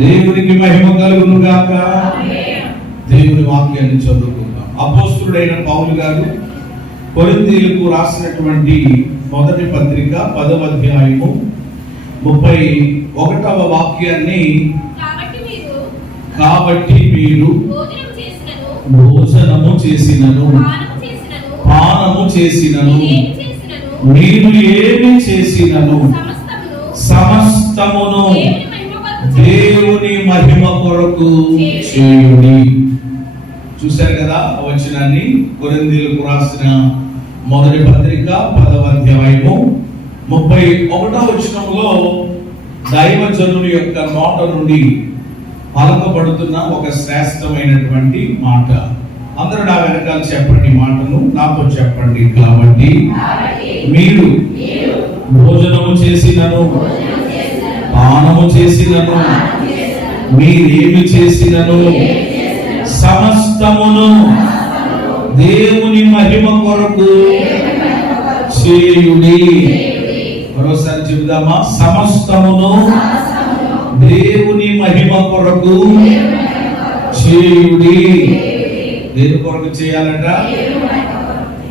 దేవునికి మహిమ కలుగును గాక. దేవుని వాక్యాన్ని చదువుకుందాం. అపోస్తలుడైన పౌలు గారు కొరింథీయులకు రాసినటువంటి మొదటి పత్రిక 10వ అధ్యాయము 31వ వాక్యాన్ని, కాబట్టి మీరు భోజనము చేసినను పానము చేసినను మీరు ఏమి చేసినను సమస్తమును దేవుని మహిమ కొరకు చేయుడి. చూశారు కదా వచనాన్ని. కొరింథీయులకు రాసిన మొదటి పత్రిక 10వ అధ్యాయము 31వ వచనంలో దైవజనుని యొక్క నోట నుండి పలకబడుతున్న ఒక శ్రేష్టమైనటువంటి మాట. అందరూ నా వెనకాల చెప్పండి మాటను, నాతో చెప్పండి. కాబట్టి మీరు భోజనము చేసినను పానము చేసినను మీరేమి చేసినను సమస్తమును దేవుని మహిమ కొరకు చేయుడి. మరోసారి చెబుదామా? సమస్తమును దేవుని మహిమ కొరకు చేయుడి. దేని కొరకు చేయాలంట?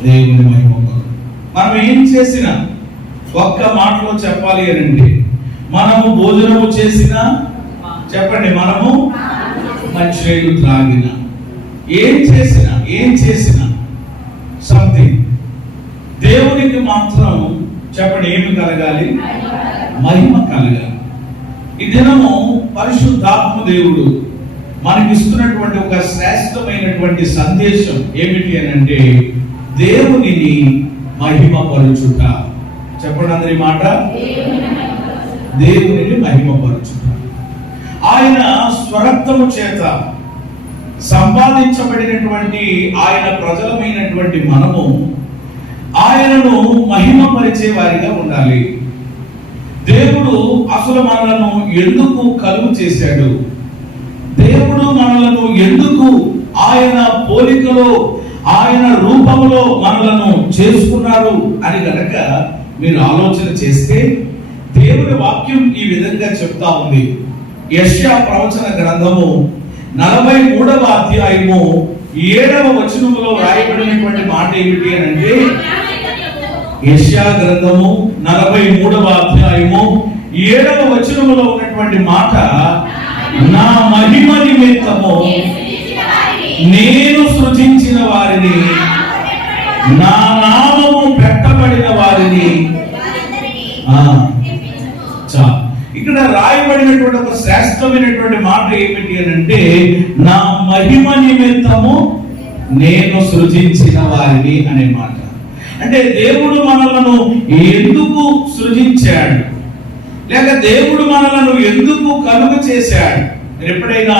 దేవుని మహిమ కొరకు. మనం ఏం చేసినా ఒక్క మాటలో చెప్పాలి అని అంటే, మనము భోజనము చేసిన, చెప్పండి, మనము మంచినీళ్ళు త్రాగిన, ఏం చేసినా సంథింగ్ దేవునికి మాత్రం చెప్పండి ఏమి కలగాలి? మహిమ కలగాలి. ఈ దినము పరిశుద్ధాత్మ దేవుడు మనకిస్తున్నటువంటి ఒక శ్రేష్టమైనటువంటి సందేశం ఏమిటి అని అంటే, దేవునిని మహిమపరచుట. చెప్పండి అందరి మాట, దేవునిని మహిమపరచుట. ఆయన స్వరక్తము చేత సంపాదించబడినటువంటి ఆయన ప్రజలమైనటువంటి మనము ఆయనను మహిమపరిచే వారిగా ఉండాలి. దేవుడు అసలు మనలను ఎందుకు కలుగు చేశాడు? దేవుడు మనలను ఎందుకు ఆయన పోలికలో ఆయన రూపంలో మనలను చేసుకున్నారు అని గనక మీరు ఆలోచన చేస్తే, దేవుని వాక్యం ఈ విధంగా చెప్తా ఉంది. యెషయా ప్రవచన గ్రంథము 43వ అధ్యాయము 7వ వచనములో రాయబడినటువంటి మాట ఏమిటి అని అంటే, యెషయా గ్రంథము 43వ అధ్యాయము 7వ వచనములో ఉన్నటువంటి మాట, నా మహిమ నిమిత్తము నేను సృజించిన వారిని, నా నామము పెట్టబడిన వారిని. ఇక్కడ రాయబడినటువంటి ఒక శ్రేష్టమైనటువంటి మాట ఏమిటి అని అంటే, నా మహిమ నిమిత్తము నేను సృజించిన వారిని అనే మాట. అంటే దేవుడు మనలను ఎందుకు సృజించాడు, లేక దేవుడు మనలను ఎందుకు కలుగ చేశాడు? మీరు ఎప్పుడైనా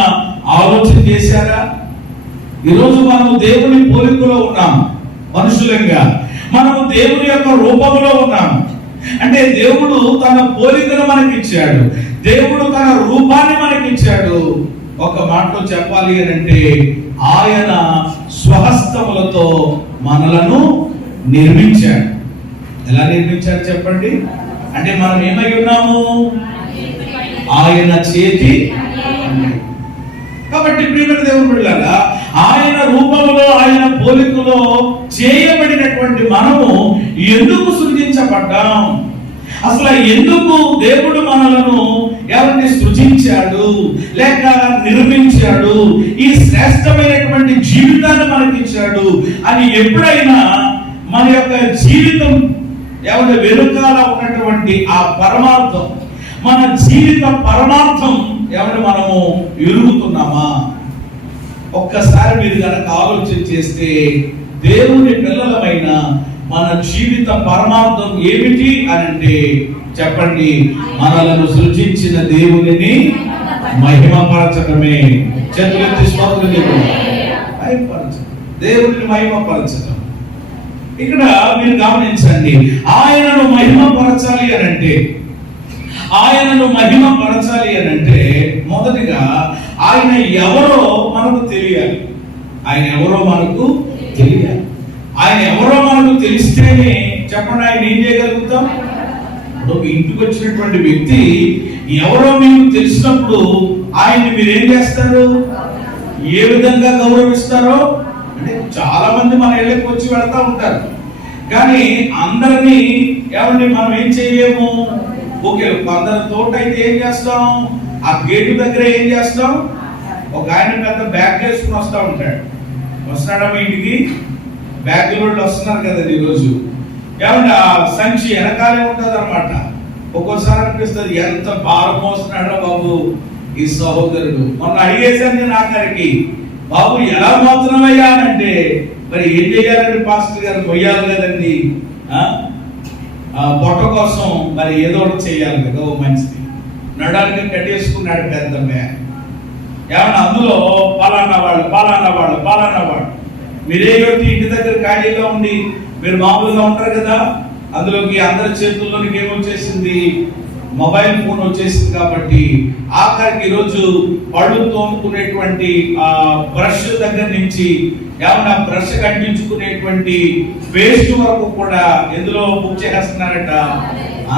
ఆలోచన చేశారా? ఈరోజు మనము దేవుని పోలికలో ఉన్నాం. మనుషులంగా మనము దేవుని యొక్క రూపంలో ఉన్నాం. అంటే దేవుడు తన పోలికను మనకిచ్చాడు, దేవుడు తన రూపాన్ని మనకిచ్చాడు. ఒక మాటలో చెప్పాలి అని అంటే, ఆయన స్వహస్తములతో మనలను నిర్మించాడు. ఎలా నిర్మించాడు చెప్పండి? అంటే మనం ఏమై ఉన్నాము? ఆయన చేతి. కాబట్టి ప్రియమైన దేవుని బిడ్డలారా, ఆయన రూపంలో ఆయన పోలికలో చేయబడినటువంటి మనము ఎందుకు సృజించబడ్డాం? అసలు ఎందుకు దేవుడు మనలను ఎవరిని సృజించాడు లేక నిర్మించాడు, ఈ శ్రేష్టమైనటువంటి జీవితాన్ని మనకిచ్చాడు అని ఎప్పుడైనా మన యొక్క జీవితం ఎవరి వెనుకాల ఉన్నటువంటి ఆ పరమార్థం, మన జీవిత పరమార్థం ఎవరు మనము ఎరుగుతున్నామా? ఒక్కసారి మీరు కనుక ఆలోచన చేస్తే, దేవుని పిల్లలమైన మన జీవిత పరమార్థం ఏమిటి అని అంటే, చెప్పండి, మనలను సృజించిన దేవునిని మహిమపరచడమే. చేతులెత్తి స్తోత్రం చెప్పండి. దేవుని మహిమపరచడం. ఇక్కడ మీరు గమనించండి, ఆయనను మహిమపరచాలి అని అంటే, మొదటిగా ఆయన ఎవరో మనకు తెలియాలి. ఆయన ఎవరో మనకు తెలిస్తేనే చెప్పండి ఆయన ఏం చేయగలుగుతాం. ఇప్పుడు ఇంటికి వచ్చినటువంటి వ్యక్తి ఎవరో మీకు తెలిసినప్పుడు ఆయన్ని మీరు ఏం చేస్తారు? ఏ విధంగా గౌరవిస్తారో అంటే చాలా మంది మన ఇళ్ళకి వచ్చి వెళ్తా ఉంటారు, కానీ అందరినీ ఏమండి మనం ఏం చేయలేము. ఓకే, అందరి తోట అయితే ఏం చేస్తాం? ఆ గేటు దగ్గర ఏం చేస్తాం? ఒక ఆయన పెద్ద బ్యాగ్ వేసుకుని వస్తూ ఉంటాడు. వస్తున్నాడా మీ ఇంటికి? బ్యాగ్ వాళ్ళు వస్తున్నారు కదా ఈరోజు. ఏమంటే ఆ సంచి వెనకాలే ఉంటుంది అనమాట. ఒక్కోసారి అనిపిస్తుంది ఎంత భారం మోస్తున్నాడో బాబు ఈ సహోదరుడు. మొన్న అడిగేశాను నేను ఆఖరికి, బాబు ఎలా మోస్తున్నామయ్యా అంటే, మరి ఏం చేయాలండి పాస్టర్ గారు? మొయ్యాలి కదండి, పొట్ట కోసం మరి ఏదో ఒకటి చేయాలి కదా. ఓ మంచిది, నడానికి కట్టేసుకున్నాడు పెద్ద బ్యాగ్. ఏమన్నా అందులో పలానా వాళ్ళు మీరే ఇంటి దగ్గర ఖాళీగా ఉండి మీరు మామూలుగా ఉంటారు కదా, అందులోకి అందరి చేతుల్లోనికి ఏమొచ్చేసింది? మొబైల్ ఫోన్ వచ్చేసింది. కాబట్టి ఆఖరికి ఈరోజు పళ్ళు తోముకునేటువంటి ఆ బ్రష్ దగ్గర నుంచి ఏమన్నా బ్రష్ కట్టించుకునేటువంటి పేస్ట్ వరకు కూడా ఎందులో బుక్ చేస్తున్నారట.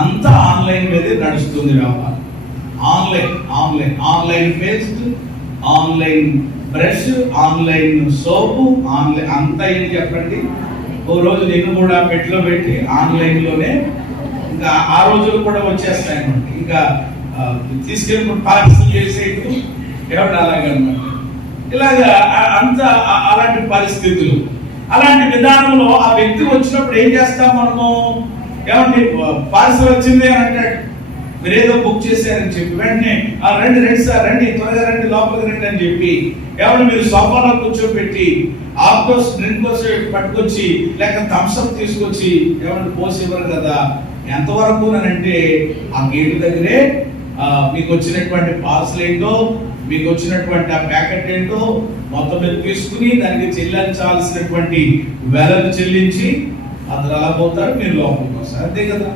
అంతా ఆన్లైన్ మీదే నడుస్తుంది వ్యాపారం. Online paste, online brush, online soap, online అంతా ఏంటి చెప్పండి. ఓ రోజు నేను కూడా పెట్లో పెట్టి ఆన్లైన్ లోనే, ఇంకా ఆ రోజులు కూడా వచ్చేస్తాయి అనమాట. ఇంకా తీసుకెళ్ళి పార్సల్ చేసేట్టు ఎవరు అలాగనమాట. ఇలాగా అంత అలాంటి పరిస్థితులు, అలాంటి విధానంలో ఆ వ్యక్తి వచ్చినప్పుడు ఏం చేస్తాం మనము? ఏమండి పార్సల్ వచ్చింది అని అంటాడు, మీరేదో బుక్ చేశారని చెప్పి వెంటనే రండి సార్ రండి, త్వరగా రండి, లోపలికి రండి అని చెప్పి ఏమన్నా మీరు సోఫాలో కూర్చోబెట్టి ఆఫ్కోర్స్ డ్రింక్ కోసం పట్టుకొచ్చి లేక థమ్స్అప్ తీసుకొచ్చి ఏమన్నా పోసి ఇవ్వరు కదా. ఎంతవరకు అంటే ఆ గేటు దగ్గరే మీకు వచ్చినటువంటి పార్సల్ ఏంటో, మీకు వచ్చినటువంటి ఆ ప్యాకెట్ ఏంటో మొత్తం మీరు తీసుకుని దానికి చెల్లించాల్సినటువంటి వెలను చెల్లించి అందరు అలా పోతారు, మీరు లోపలికి వస్తారు, అంతే కదా.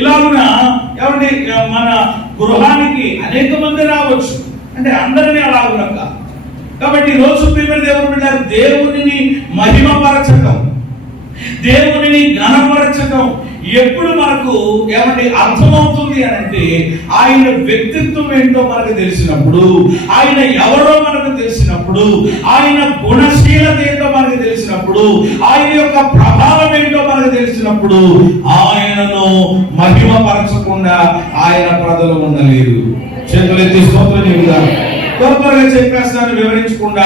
ఇలాగున ఏమంటే మన గృహానికి అనేక మంది రావచ్చు, అంటే అందరినీ అలాగునక. కాబట్టి రోజు ప్రియమైన దేవుని బిడ్డలారా, దేవునిని మహిమపరచటం, దేవునిని ఘనపరచటం ఎప్పుడు మనకు ఏమంటే అర్థమవుతుంది అని అంటే, ఆయన వ్యక్తిత్వం ఏంటో మనకు తెలిసినప్పుడు, ఆయన ఎవరో మనకు తెలిసినప్పుడు, ఆయన గుణశీలత ఏంటో మనకు తెలిసినప్పుడు, ఆయన యొక్క ప్రభావం ఏంటో మనకు తెలిసినప్పుడు, ఆయనను మహిమపరచకుండా ఆయన ప్రజలు ఉండలేరు. చేతులెత్తి స్తోత్రం చెబుతారు. త్వరగా చెప్పేస్తాను వివరించకుండా.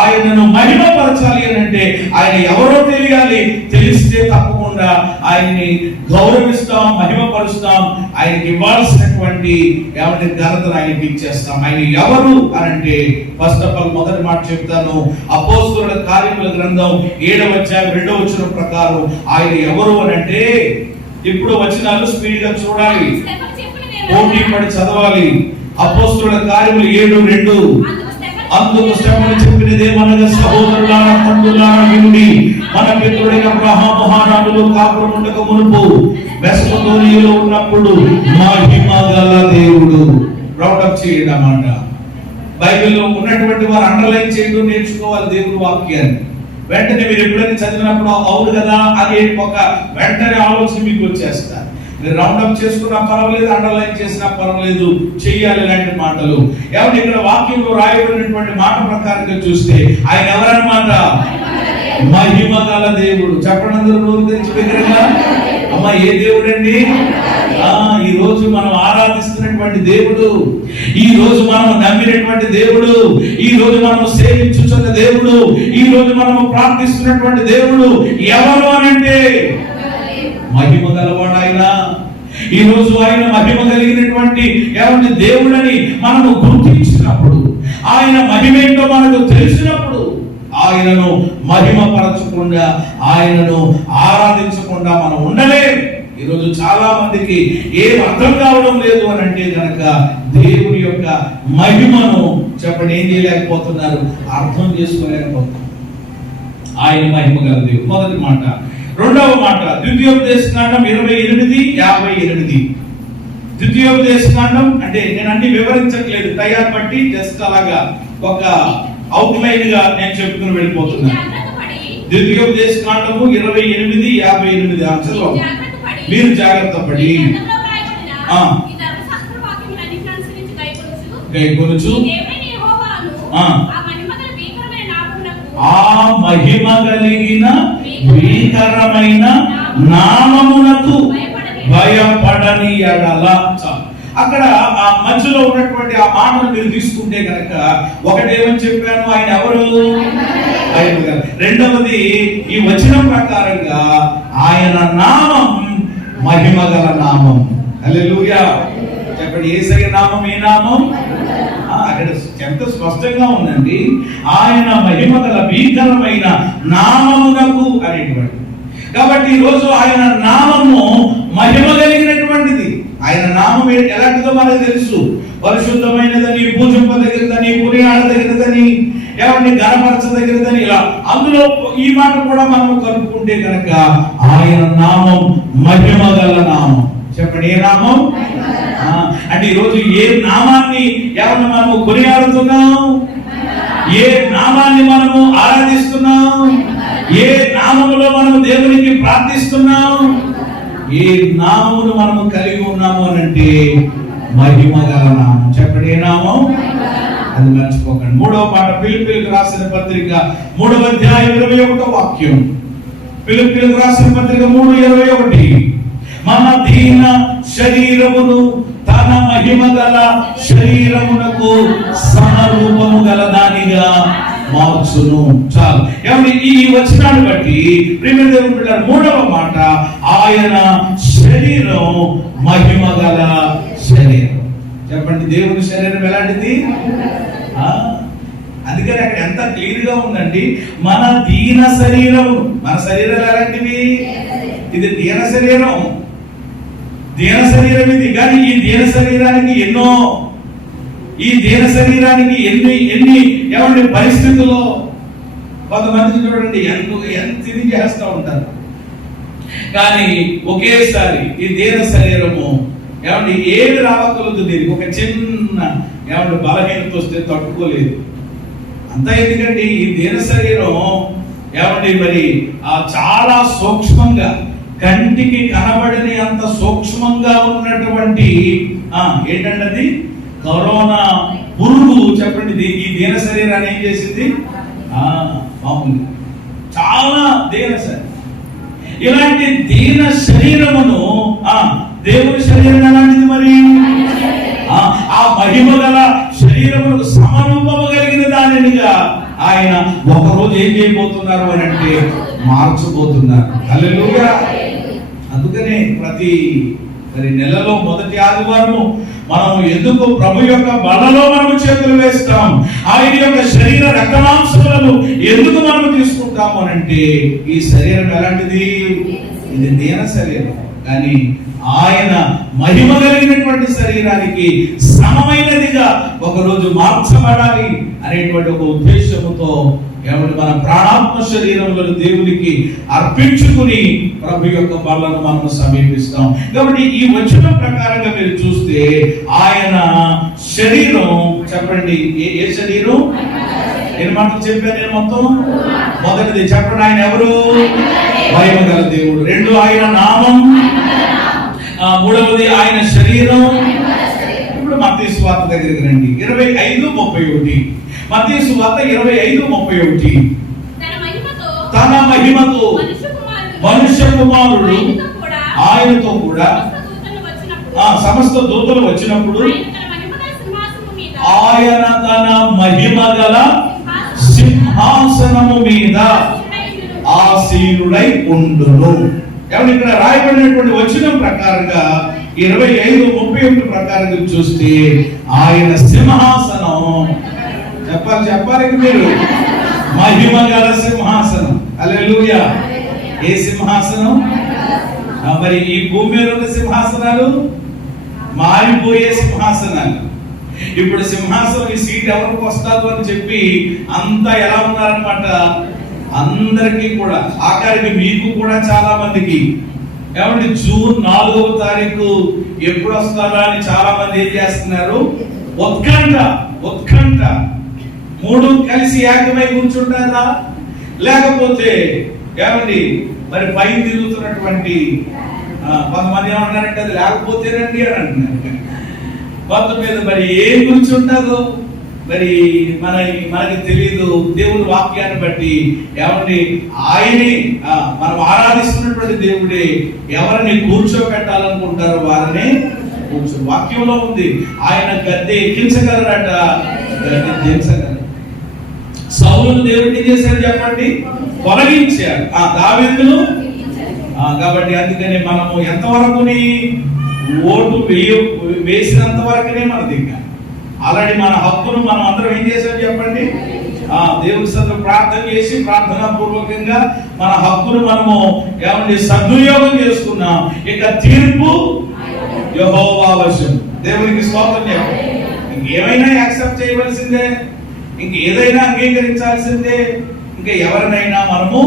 ఆయనను మహిమపరచాలి అని అంటే ఆయన ఎవరో తెలియాలి. తెలిస్తే తప్పకుండా ఆయన్ని గౌరవిస్తాం, మహిమపరుస్తాం, ఆయనకి ఇవ్వాల్సినటువంటి ఏమంటే ఘనతను ఆయనకి ఇచ్చేస్తాం. ఆయన ఎవరు అని అంటే ఫస్ట్ ఆఫ్ ఆల్ మొదటి మాట చెప్తాను. అపోస్తలుల కార్యముల గ్రంథం 7వ అధ్యాయం 2వ వచనం ప్రకారం ఆయన ఎవరు అని అంటే, ఇప్పుడు వచనాలు స్పీడ్ గా చూడాలి, పోటీ పడి చదవాలి. అపోస్తలుల కార్యములు 7:2. అందుకు స్టెఫను చెప్పినదేమనగా, సహోదరులారా, తండ్రులారా వినుడి. మన పితరుడైన అబ్రహాము హారానులో కాపురం ఉండక మునుపు మెసొపొతామియాలో ఉన్నప్పుడు మహిమగల దేవుడు. రౌండప్ చేయండి అన్నమాట. బైబిల్లో ఉన్నటువంటి వారు అండర్లైన్ చేయడం నేర్చుకోవాలి దేవుని వాక్యాన్ని. వెంటనే మీరు ఎప్పుడైనా చదివినప్పుడు అవును కదా అని ఒక వెంటనే ఆలోచన మీకు వచ్చేస్తారు. మీరు రౌండప్ చేసుకున్నా పర్వాలేదు, అండర్లైన్ చేసినా పర్వాలేదు, చెయ్యాలి ఇలాంటి మాటలు. ఎవరు ఇక్కడ వాక్యంలో రాయబడినటువంటి మాట ప్రకారంగా చూస్తే ఆయన ఎవరన్నమాట? మహిమగల దేవుడు. చెప్పండి అందరూ నోరు తెరిచి బిగ్గరగా. అమ్మ ఏ దేవుడు అండి? ఈ రోజు మనం ఆరాధిస్తున్నటువంటి దేవుడు, ఈ రోజు మనం నమ్మినటువంటి దేవుడు, ఈ రోజు మనం సేవించుతున్న దేవుడు, ఈ రోజు మనం ప్రార్థిస్తున్నటువంటి దేవుడు ఎవరు అనంటే మహిమ గలవాడు ఆయన. ఈ రోజు ఆయన మహిమ కలిగినటువంటి ఏమంటే దేవుడని మనము గుర్తించినప్పుడు, ఆయన మహిమేంటో మనకు తెలిసినప్పుడు, ఆయనను మహిమపరచకుండా, ఆయనను ఆరాధించకుండా మనం ఉండలేం. ఈరోజు చాలా మందికి ఏం అర్థం కావడం లేదు అని అంటే కనుక దేవుని యొక్క మహిమను చెప్పండి ఏం చేయలేకపోతున్నారు, అర్థం చేసుకోలేకపోతున్నారు. ఆయన మహిమ గల దేవుడు. మొదటి మాట. రెండవ మాట ద్వితీయోపదేశకాండం 28:58. ద్వితీయోపదేశకాండం అంటే నేను అన్ని వివరించట్లేదు, తయారు బట్టి జస్ట్ అలాగా ఒక అవుట్లైన్ గా నేను చెప్పుకుని వెళ్ళిపోతున్నాను. ద్వితీయోపదేశకాండము 28:58 అంశాలు మీరు జాగ్రత్త పడి గైకొనుచు ఆ మహిమ కలిగిన భీకరమైన నామమునకు భయపడని ఎడల. అక్కడ ఆ మధ్యలో ఉన్నటువంటి ఆ మాటను మీరు తీసుకుంటే కనుక ఒకటేమని చెప్పాను, ఆయన ఎవరు? రెండవది ఈ వచనం ప్రకారంగా ఆయన నామం మహిమగల నామం. హల్లెలూయా చెప్పండి. యేసయ్య నామం ఏ నామం? అక్కడ ఎంత స్పష్టంగా ఉందండి, ఆయన మహిమగల భీకరమైన నామమునకు అనేటువంటి. కాబట్టి ఈరోజు ఆయన నామము మహిమ కలిగినటువంటిది. ఆయన నామం ఎలాంటిదో మనకు తెలుసు. పరిశుద్ధమైనదని, పూజింపదగినదని, కొనియాడదగినదని, ఎవరిని గణపరచదగినదని, ఇలా అందులో ఈ మాట కూడా మనం కలుపుకుంటే కనుక ఆయన నామం మహిమగల నామం. చెప్పండి, ఏ నామం? అంటే ఈరోజు ఏ నామాన్ని ఎవరిని మనము కొనియాడుతున్నాం? ఏ నామాన్ని మనము ఆరాధిస్తున్నాం? ఏ నామములో మనం దేవునికి ప్రార్థిస్తున్నాం? ఏ నామమును మనము కలిగి ఉన్నాము అని అంటే మహిమగల నామం. చెప్పండి, ఏ నామం? అది మర్చిపోకండి. 3వ మాట ఫిలిప్పీయులకు రాసిన పత్రిక 3వ అధ్యాయం 21వ వాక్యం. ఫిలిప్పీయులకు రాసిన పత్రిక 3:21. మన దీన శరీరమును తన మహిమగల శరీరమునకు సమరూపము గల దానిగా మార్చును. చాలు. ఏమండి, ఈ వచనాన్ని బట్టి ప్రియమైన దేవుని బిడ్డలారా, 3వ మాట ఆయన శరీరం మహిమగల శరీరం. చెప్పండి, దేవుని శరీరం ఎలాంటిది? అందుకని అక్కడ ఎంత క్లియర్ గా ఉందండి. మన దీన శరీరం, మన శరీరాలు ఎలాంటివి? ఇది దీన శరీరం, దీన శరీరం ఇది. కానీ ఈ దీన శరీరానికి ఈ దీన శరీరానికి ఎన్ని ఏమంటే పరిస్థితుల్లో కొంతమంది చూడండి ఎంత తిరిగి చేస్తూ ఉంటారు. కానీ ఒకేసారి ఈ దీన శరీరము ఏమంటే ఏది రావకూడదు, దీనికి ఒక చిన్న ఏమంటే బలహీనత వస్తే తట్టుకోలేదు. అంతా ఎందుకంటే ఈ దీన శరీరం ఏమంటే మరి చాలా సూక్ష్మంగా, కంటికి కనబడని అంత సూక్ష్మంగా ఉన్నటువంటి ఏంటంటే అది కరోనా పురుగు. చెప్పండి, ఈ దీన శరీరాన్ని ఏం చేసింది? మామూలు చాలా దీన శరీరం. ఇలాంటి దీన శరీరమును దేవుని శరీరం ఎలాంటిది మరి? ఆ మహిమ గల శరీరమును సమరూపము కలిగిన దానినిగా ఆయన ఒకరోజు ఏం చేయబోతున్నారు అని అంటే మార్చబోతున్నారు. హల్లెలూయా. అందుకనే ప్రతి నెలలో మొదటి ఆదివారము మనం ఎందుకు ప్రభు యొక్క బలలో మనం చేతులు వేస్తాం, ఆయన యొక్క శరీర రక్తమాంసములను ఎందుకు మనం తీసుకుంటాము అని అంటే ఈ శరీరం ఎలాంటిది? ఇది దీన శరీరం. కానీ ఆయన మహిమ కలిగినటువంటి శరీరానికి సమమైనదిగా ఒకరోజు మార్చబడాలి అనేటువంటి ఒక ఉద్దేశముతో ఏమంటే మన ప్రాణాత్మ శరీరంలో దేవునికి అర్పించుకుని ప్రభు యొక్క బలను మనం సమీపిస్తాం. కాబట్టి ఈ వచనం ప్రకారంగా మీరు చూస్తే ఆయన శరీరం, చెప్పండి ఏ శరీరం? నేను మాటలు చెప్పాను నేను మొత్తం. మొదటిది చెప్పండి, ఆయన ఎవరు? మహిమ గల దేవుడు. 2 ఆయన నామం. 3వది ఆయన శరీరం. ఇప్పుడు మత్తయి సువార్త దగ్గరికి రండి. 25:31. మత్తయి సువార్త 25:31. తన మహిమతో మనుష్య కుమారుడు ఆయనతో కూడా సమస్త దూతలు వచ్చినప్పుడు ఆయన తన మహిమ గల సింహాసనము మీద ఆసీనుడై ఉండును. కాబట్టి ఇక్కడ రాయబడినటువంటి వచనం ప్రకారంగా 25:31 ప్రకారంగా చూస్తే ఆయన సింహాసనం, చెప్పాలి మీరు, మహిమ గల సింహాసనం. హల్లెలూయా. ఏ సింహాసనం? మరి ఈ భూమి మీద ఉన్న సింహాసనాలు మారిపోయే సింహాసనాలు. ఇప్పుడు సింహాసనం ఈ సీట్ ఎవరికి వస్తాదో అని చెప్పి అంతా ఎలా ఉన్నారనమాట. అందరికీ కూడా, ఆఖరికి మీకు కూడా చాలా మందికి ఏమంటే జూన్ 4వ తారీఖు ఎప్పుడు వస్తారా అని చాలా మంది ఏం చేస్తున్నారు? ఉత్కంఠ. 3 కలిసి ఏకమై కూర్చుంటారా? లేకపోతే ఏమండి మరి పైన తిరుగుతున్నటువంటి కొంతమంది ఏమంటారంటే అది లేకపోతేనండి అని అంటున్నారు. మొత్తం మీద మరి ఏం గురించి ఉంటుందో మరి మనకి తెలియదు. దేవుని వాక్యాన్ని బట్టి ఏమండి ఆయనే మనం ఆరాధిస్తున్నటువంటి దేవుడే ఎవరిని కూర్చోబెట్టాలనుకుంటారో వారిని వాక్యంలో ఉంది. ఆయన గద్దె ఎక్కించగలరట, గద్దె దించగలరు. సౌలును దేవుడు ఏం చేశారు చెప్పండి? తొలగించారు. దావీదును కాబట్టి అందుకని మనము ఎంతవరకుని ఓటు వేసినంత వరకునే మన దిగ్గ. ఆల్రెడీ మన హక్కును మనం అందరం ఏం చేసాం చెప్పండి? దేవుని సన్నిధిలో ప్రార్థన చేసి ప్రార్థనా పూర్వకంగా మన హక్కును మనము ఏమండి సద్వినియోగం చేసుకున్నాం. ఇక తీర్పు యెహోవా వశం. దేవునికి స్తోత్రం చెప్పండి. ఇంకేమైనా యాక్సెప్ట్ చేయవలసిందే, ఇంకేదైనా అంగీకరించాల్సిందే, ఇంకా ఎవరినైనా మనము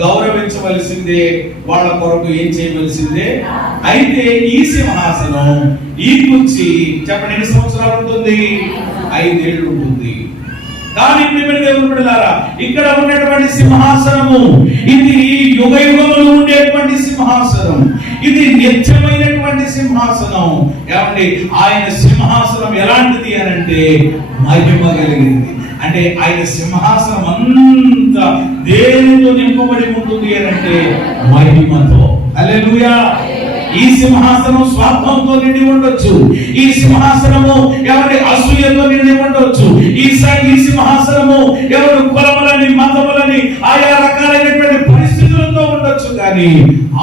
గౌరవించవలసిందే, వాళ్ళ కొరకు ఏం చేయవలసిందే. అయితే ఈ సింహాసనం ఈ కుర్చీ చెప్పండి ఎన్ని సంవత్సరాలు ఉంటుంది? 5 ఏళ్ళు ఉంటుంది. కానీ దేవుని బిడ్డలారా, ఇక్కడ ఉన్నటువంటి సింహాసనము ఇది యుగ యుగములు ఉండేటువంటి సింహాసనం, ఇది నిత్యమైనటువంటి సింహాసనం. ఏమండి ఆయన సింహాసనం ఎలాంటిది అని అంటే మహిమ కలిగింది. అంటే ఆయన సింహాసనం అంతా దేనితో నింపబడి ఉంటుంది అని అంటే మహిమతో. హల్లెలూయా. ఈ సింహాసనం స్వార్థంతో నిండి ఉండొచ్చు, ఈ సింహాసనము ఎవరి అసూయతో నిండి ఉండొచ్చు, ఈ సింహాసనము ఎవరు కులములని మతములని ఆయా రకాలైనటువంటి పరిస్థితులతో ఉండొచ్చు. కానీ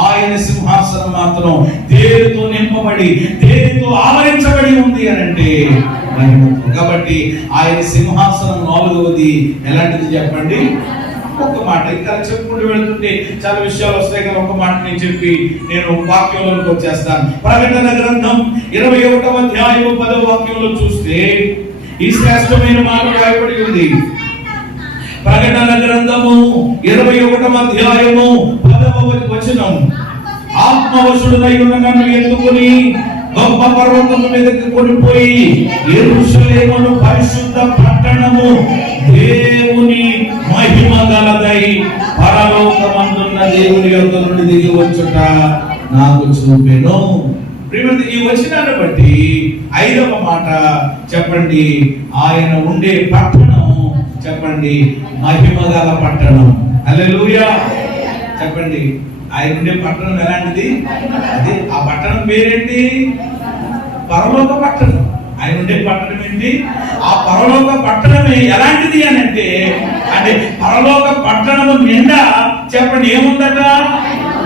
ఆయన సింహాసనం మాత్రం దేనితో నింపబడి దేనితో ఆవరించబడి ఉంది అని అంటే మహిమతో. కాబట్టి ఆయన సింహాసనం 4వది ఎలాంటిది చెప్పండి? ఒక మాట ఇంకా చెప్పుకుంటూ వెళ్తుంటే చాలా విషయాలు వస్తాయి కదా. ఒక మాట నేను చెప్పి నేను వాక్యంలోకి వచ్చేస్తాను. ప్రకటన గ్రంథం 21వ అధ్యాయం 10వ వాక్యంలో చూస్తే ఈ శ్రేష్టమైన మాట రాయబడి ఉంది. ప్రకటన గ్రంథము 21వ అధ్యాయము 10వ వచనం, ఆత్మవశుడై ఉన్న నన్ను ఎత్తుకొని గొప్ప పర్వతము మీదకి కొనిపోయి యెరూషలేమును పరిశుద్ధ పట్టణము దేవుని మహిమ గలదై పరలోకమందున్న దేవుని యొద్ద నుండి దిగి వచ్చుట నాకు చూపెను. ఈ వచనాన్ని బట్టి 5వ మాట చెప్పండి, ఆయన ఉండే పట్టణం చెప్పండి మహిమ గల పట్టణం. హల్లెలూయా. చెప్పండి ఆయన ఉండే పట్టణం ఎలాంటిది? అది ఆ పట్టణం పేరేంటి? పరలోక పట్టణం. ఆయన ఉండే పట్టణం ఏంటి? ఆ పరలోక పట్టణమే ఎలాంటిది అని అంటే పరలోక పట్టణము నిండా చెప్పండి ఏముందట?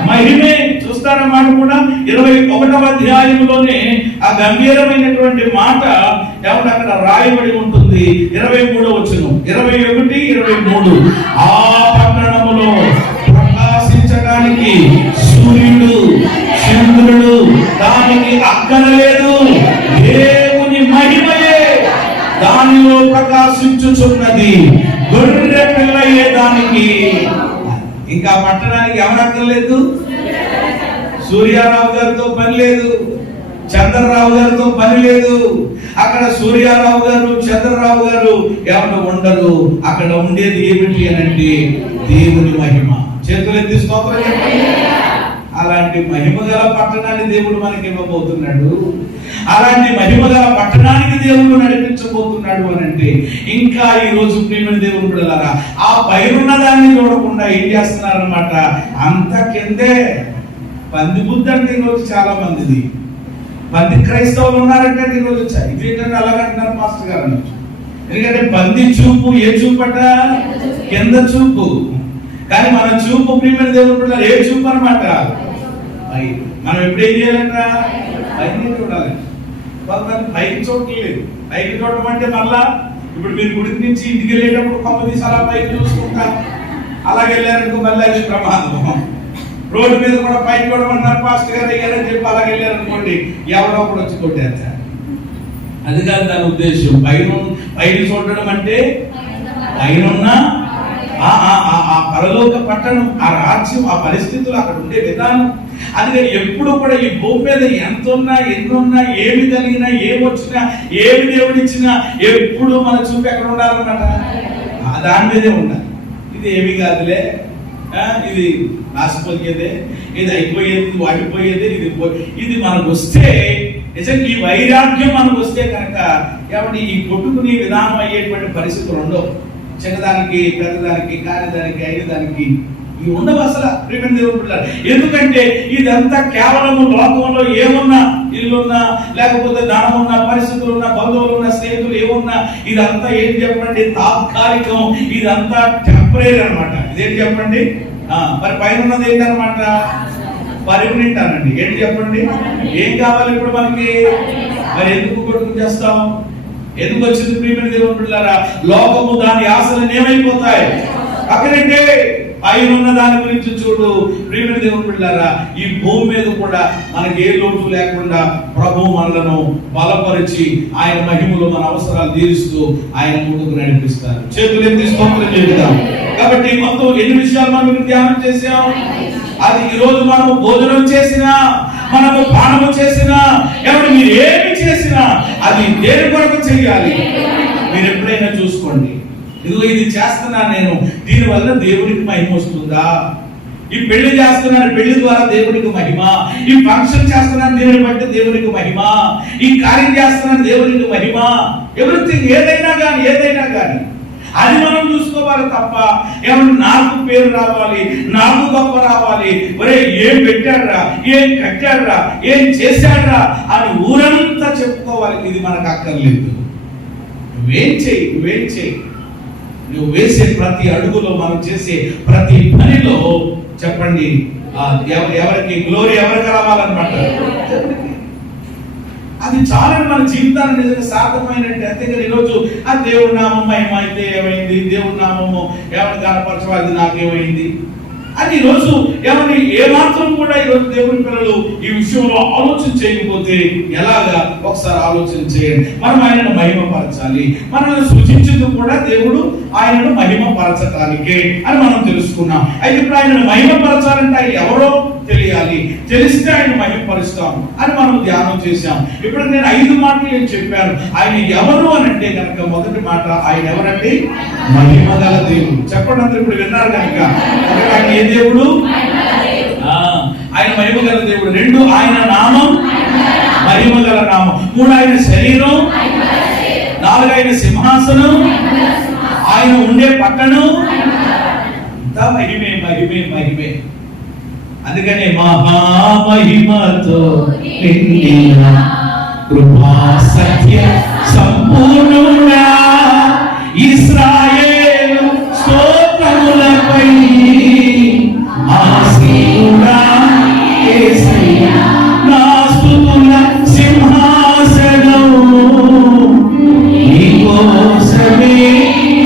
మహిమే. చూస్తారన్నమాట కూడా 21వ అధ్యాయంలోనే ఆ గంభీరమైనటువంటి మాట ఏమంటే అక్కడ రాయబడి ఉంటుంది. 23వ వచనం, 21, 23, ఆ పట్టణములో ప్రకాశించడానికి సూర్యుడు చంద్రుడు దానికి అక్కరలేదు, దేవుని మహిమయే దానిలో ప్రకాశించుచున్నది, గొర్రె పిల్లయే దానికి. ఇంకా పట్టణానికి ఎవరు అక్కర్లేదు? సూర్యారావు గారితో పని లేదు, చంద్రరావు గారితో పని లేదు. అక్కడ సూర్యారావు గారు చంద్రరావు గారు ఎవరు ఉండరు. అక్కడ ఉండేది ఏమిటి అని అంటే దేవుని మహిమ. చేతులు ఎత్తి స్తోత్రం చెప్పండి. అలాంటి మహిమ గల పట్టణాన్ని దేవుడు మనకి ఇవ్వబోతున్నాడు. అలాంటి మహిమ గల పట్టణానికి దేవుడు నడిపించబోతున్నాడు అని అంటే ఇంకా ఈ రోజు ప్రియమైన దేవుడు బిడ్డలారా ఆ పైరున్న దాన్ని చూడకుండా ఏం చేస్తున్నారన్నమాట? అంత కిందే పంది బుద్ధి అంటే ఈరోజు చాలా మందిది. పంది క్రైస్తవులు ఉన్నారంటే ఈరోజు ఇదేంటంటే అలాగంటున్నారు మాస్టర్ గారు. ఎందుకంటే పంది చూపు ఏ చూపట? కింద చూపు. కానీ మన చూపు ప్రియమైన దేవుడు బిడ్డలారా ఏ చూపు అన్నమాట? మనం ఎప్పుడు ఏం చేయాలంట? పైకి చూడాలి. కొంతమంది పైకి చూడలేదు. పైకి చూడటం అంటే మళ్ళా ఇప్పుడు మీరు గుడికి నుంచి ఇంటికి వెళ్ళేటప్పుడు కొమ్మ తీసి అలా పైకి చూసుకుంటా అలాగే వెళ్ళారనుకో మళ్ళీ అది ప్రమాదం. రోడ్డు మీద కూడా పైకి చూడమంటారు పాస్టర్ గారు అయ్యారని చెప్పి అలాగే వెళ్ళారనుకోండి ఎవరో ఒకటి వచ్చి కొట్టేస్తారు. అది కాదు దాని ఉద్దేశం. పైకి చూడడం అంటే పైన ఆ పరలోక పట్టణం, ఆ రాజ్యం, ఆ పరిస్థితులు, అక్కడ ఉండే విధానం. అందుకని ఎప్పుడు కూడా ఈ భూమి మీద ఎంత ఉన్నా ఎన్నున్నా ఏమి కలిగినా ఏమొచ్చినా ఏమి దేవుడిచ్చినా ఎప్పుడు మన చూపు ఎక్కడ ఉండాలన్నమాట? దాని మీదే ఉండాలి. ఇది ఏమి కాదులే, ఇది నాశపోయేదే, ఇది అయిపోయేది, వాడిపోయేదే, ఇది మనకు వస్తే నిజంగా ఈ వైరాగ్యం మనకు వస్తే కనుక ఏమంటే ఈ కొట్టుకునే విధానం అయ్యేటువంటి పరిస్థితులు ఉండవు. చిన్నదానికి, పెద్దదానికి, కానిదానికి, అయినదానికి ఇవి ఉండవు అసలు. ప్రియమైన దేవుని బిడ్డలారా, ఎందుకంటే ఇదంతా కేవలము లోకంలో ఏమున్నా, ఇల్లున్నా, లేకపోతే ధనం ఉన్న, పరిస్థితులు ఉన్న, బంధువులు ఉన్న, స్నేహితులు ఏమున్నా, ఇదంతా ఏం చెప్పండి, తాత్కాలికం. ఇదంతా టెంపరీ అన్నమాట. ఇదేంటి చెప్పండి, మరి పైన ఉన్నది ఏంటన్నమాట, పర్మనెంట్ అనండి. ఏంటి చెప్పండి, ఏం కావాలి ఇప్పుడు మనకి? మరి ఎందుకు కొడుకు చేస్తాం? ఎందుకు వచ్చింది? ప్రియమైన దేవుని బిడ్డలారా, లోకము దాని ఆశలు ఏమైపోతాయి? అక్కడంటే పైన ఉన్న దాని గురించి చూడు. ప్రియమైన దేవుని బిడ్డలారా, ఈ భూమి మీద కూడా మనకి ఏ లోటు లేకుండా ప్రభువు మనలను బలపరిచి ఆయన మహిమలో మన అవసరాలు తీరుస్తూ ఆయన ముందుకు నడిపిస్తారు. చేతులు ఎత్తి స్తోత్రం చేద్దాం. కాబట్టి మొత్తం ఎన్ని విషయాలు మనం ధ్యానం చేసాం? అది ఈ రోజు మనము భోజనం చేసినా, మనము పానము చేసినా, ఎవరు మీరు ఏమి చేసినా అది దేని కొరకు చేయాలి? మీరు ఎప్పుడైనా చూసుకోండి, ఇదిగో ఇది చేస్తున్నాను నేను, దీనివల్ల దేవుడికి మహిమ వస్తుందా? ఈ పెళ్లి చేస్తున్నాను, పెళ్లి ద్వారా దేవుడికి మహిమ. ఈ ఫంక్షన్ చేస్తున్నాను, దేవుని బట్టి దేవుడికి మహిమ. ఈ కార్యం చేస్తున్నాను, దేవుడికి మహిమ. ఎవ్రీథింగ్, ఏదైనా కానీ అది మనం చూసుకోవాలి తప్ప ఏమన్నా నాకు పేరు రావాలి, నాకు గొప్ప రావాలి, ఒరే ఏం పెట్టాడ్రా, ఏం కట్టాడ్రా, ఏం చేశాడ్రా అని ఊరంతా చెప్పుకోవాలి. ఇది మనకు అక్కర్లేదు. నువ్వేం చేయి, నువ్వు వేసే ప్రతి అడుగులో, మనం చేసే ప్రతి పనిలో చెప్పండి ఎవరికి గ్లోరీ, ఎవరికి రావాలన్నమాట. అది చాలా మన జీవితాన్ని నిజంగా సార్థకమైనట్టు. అంతేగాని ఈరోజు ఆ దేవుడి నామం మహిమ అయితే ఏమైంది, దేవుడి నామము ఎవరిని కనపరచవాలి, నాకేమైంది అని ఈరోజు ఏమని ఏమాత్రం కూడా ఈరోజు దేవుని పిల్లలు ఈ విషయంలో ఆలోచన చేయకపోతే ఎలాగా ఒకసారి ఆలోచన చేయండి. మనం ఆయనను మహిమపరచాలి. మనల్ని సృజించింది కూడా దేవుడు ఆయనను మహిమపరచటానికే అని మనం తెలుసుకున్నాం. అయితే ఇప్పుడు ఆయనను మహిమపరచాలంటే ఆయన ఎవరో తెలియాలి. తెలిస్తే ఆయన మహిమపరుస్తాం అని మనం ధ్యానం చేశాం. ఇప్పుడు నేను 5 మాటలు నేను చెప్పాను. ఆయన ఎవరు అని అంటే కనుక మొదటి మాట, ఆయన ఎవరంటే మహిమగల దేవుడు. చెప్పండి అందరూ ఇప్పుడు విన్నారు కనుక. ఆయన ఏ దేవుడు? ఆయన మహిమగల దేవుడు. 2 ఆయన నామం మహిమగల నామం. 3 ఆయన శరీరం. 4 ఆయన సింహాసనం. ఆయన ఉండే పట్టణం. ఇంత మహిమే మహిమే మహిమే. అందుకనే మహామహిమతో నిండిన కృపా సత్య సంపూర్ణుడా ఇశ్రాయేలు స్తోత్రములపై ఆసీనుడా యేసయ్యా నా స్తుతుల సింహాసనం నీకోసమే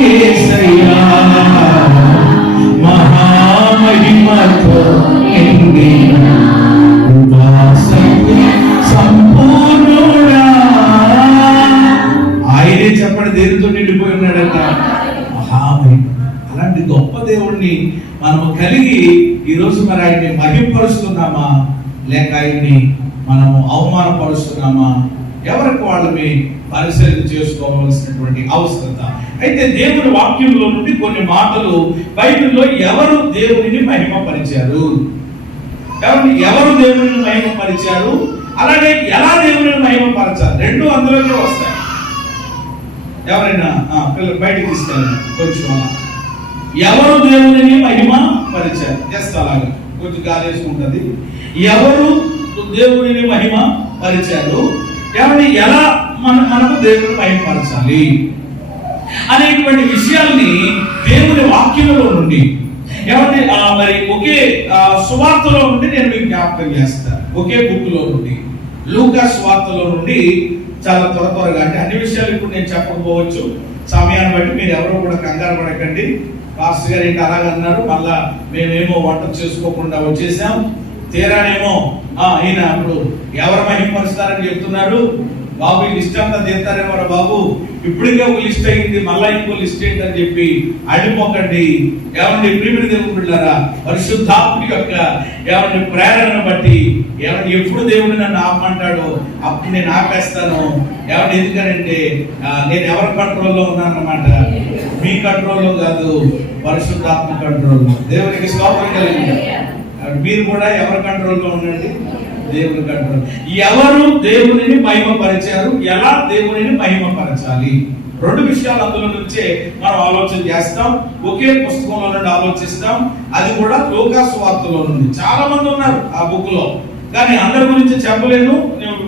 యేసయ్యా మహామహిమతో సంపూర్ణుడా. ఆయనే చెప్పండి దేనితో నిండిపోయి ఉన్నాడట, మహామహిమ. అలాంటి గొప్ప దేవుణ్ణి మనము కలిగి ఈరోజు మరి ఆయన్ని మహిమపరుస్తున్నామా, లేక ఆయన్ని మనము అవమానపరుస్తున్నామా? ఎవరికి వాళ్ళని పరిశీలన చేసుకోవాల్సినటువంటి అవసరత. అయితే దేవుని వాక్యంలో నుండి కొన్ని మాటలు బైబిల్లో ఎవరు దేవునిని మహిమపరిచారు, ఎవరు దేవుని మహిమపరిచారు, అలాగే ఎలా దేవుని మహిమపరచాలి, 2 అందులోనే వస్తాయి. ఎవరైనా పిల్లలు బయటకు తీసుకెళ్ళండి కొంచెం. ఎవరు దేవుని మహిమ పరిచారు, జస్ట్ అలాగా కొంచెం గాలి వేసుకుంటుంది. ఎవరు దేవుని మహిమ పరిచారు, ఎవరిని ఎలా మనకు దేవుని మహిమపరచాలి అనేటువంటి విషయాల్ని దేవుని వాక్యములో నుండి ఏమంటే మరి ఒకే సువార్తలో నుండి నేను మీకు జ్ఞాపకం చేస్తాను. ఒకే బుక్ లో నుండి, లూకా సువార్తలో నుండి చాలా త్వరగా, అంటే అన్ని విషయాలు ఇప్పుడు నేను చెప్పకపోవచ్చు సమయాన్ని బట్టి. మీరు ఎవరు కూడా కంగారు పడకండి. పాస్టర్ గారు ఏంటి అలాగన్నారు, మళ్ళా మేమేమో వంట చేసుకోకుండా వచ్చేసాం, తీరానేమో ఈయన అప్పుడు ఎవరు మహిమపరుస్తారని చెప్తున్నారు. బాబు ఈ లిస్ట్ అంతా తీస్తారేమో బాబు, ఇప్పటికే ఒక లిస్ట్ అయింది, మళ్ళా ఇంకో లిస్ట్ ఏంటని చెప్పి అడిపోకండి. ఏమండి ప్రియమైన దేవుని బిడ్డలారా, పరిశుద్ధాత్ముడి యొక్క ఏమండి ప్రేరణను బట్టి ఏమండి ఎప్పుడు దేవుడు నన్ను ఆపమంటాడో అప్పుడు నేను ఆపేస్తాను. ఏమండి ఎందుకనంటే నేను ఎవరి కంట్రోల్లో ఉన్నానన్నమాట, మీ కంట్రోల్లో కాదు, పరిశుద్ధాత్మ కంట్రోల్లో. దేవునికి స్తోత్రం కలిగింది. మీరు కూడా ఎవరి కంట్రోల్లో ఉండండి, దేవుని కంట్రోల్. ఎవరు దేవునిని మహిమపరిచారు, ఎలా దేవునిని మహిమపరచాలి, రెండు విషయాలు అందులో నుంచే మనం ఆలోచన చేస్తాం. ఒకే పుస్తకంలో నుండి ఆలోచిస్తాం, అది కూడా లూకా సువార్తలో నుండి. చాలా మంది ఉన్నారు ఆ బుక్ లో, కానీ అందరి గురించి చెప్పలేను.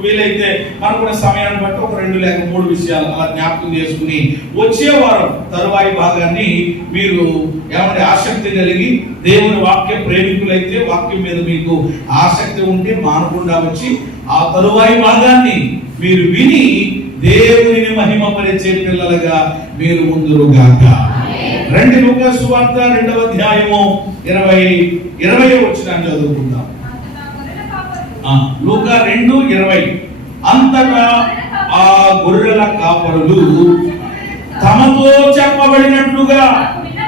వీలైతే మనం కూడా సమయాన్ని బట్టి ఒక 2 లేక 3 విషయాలు అలా జ్ఞాపకం చేసుకుని వచ్చే వారం తరువాయి భాగాన్ని మీరు ఏమంటే ఆసక్తి కలిగి దేవుని వాక్య ప్రేమికులైతే, వాక్యం మీద మీకు ఆసక్తి ఉంటే మానకుండా వచ్చి ఆ తరువాయి భాగాన్ని మీరు విని దేవునిని మహిమపరిచే పిల్లలుగా మీరు ముందురుగాక. రండి లూకా సువార్త 2వ అధ్యాయము 20 వచనాన్ని చదువుకుందాం. లూకా 2:20. అంతటా ఆ గొర్రెల కాపరులు తమతో చెప్పబడినట్లుగా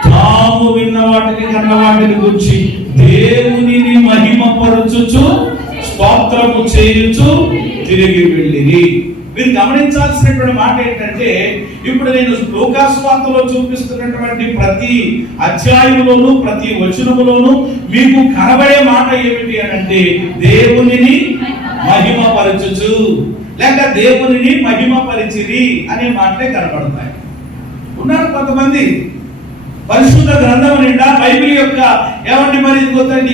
తాము విన్న వాటిని కన్న వాటిని గురించి దేవునిని మహిమపరచుచు స్తోత్రము చేయుచు తిరిగి వెళ్ళిరి. మీరు గమనించాల్సినటువంటి మాట ఏంటంటే, ఇప్పుడు నేను లూకా సువార్తలో చూపిస్తున్నటువంటి ప్రతి అధ్యాయంలోను ప్రతి వచనములోను మీకు కనబడే మాట ఏమిటి అంటే, దేవునిని మహిమపరచుచు లేక దేవునిని మహిమపరిచిరి అనే మాటలే కనబడతాయి. ఉన్నారు కొంతమంది పరిశుద్ధ గ్రంథం నిండా బైబిల్ యొక్క ఏమండి మరి ఇదిగోతండి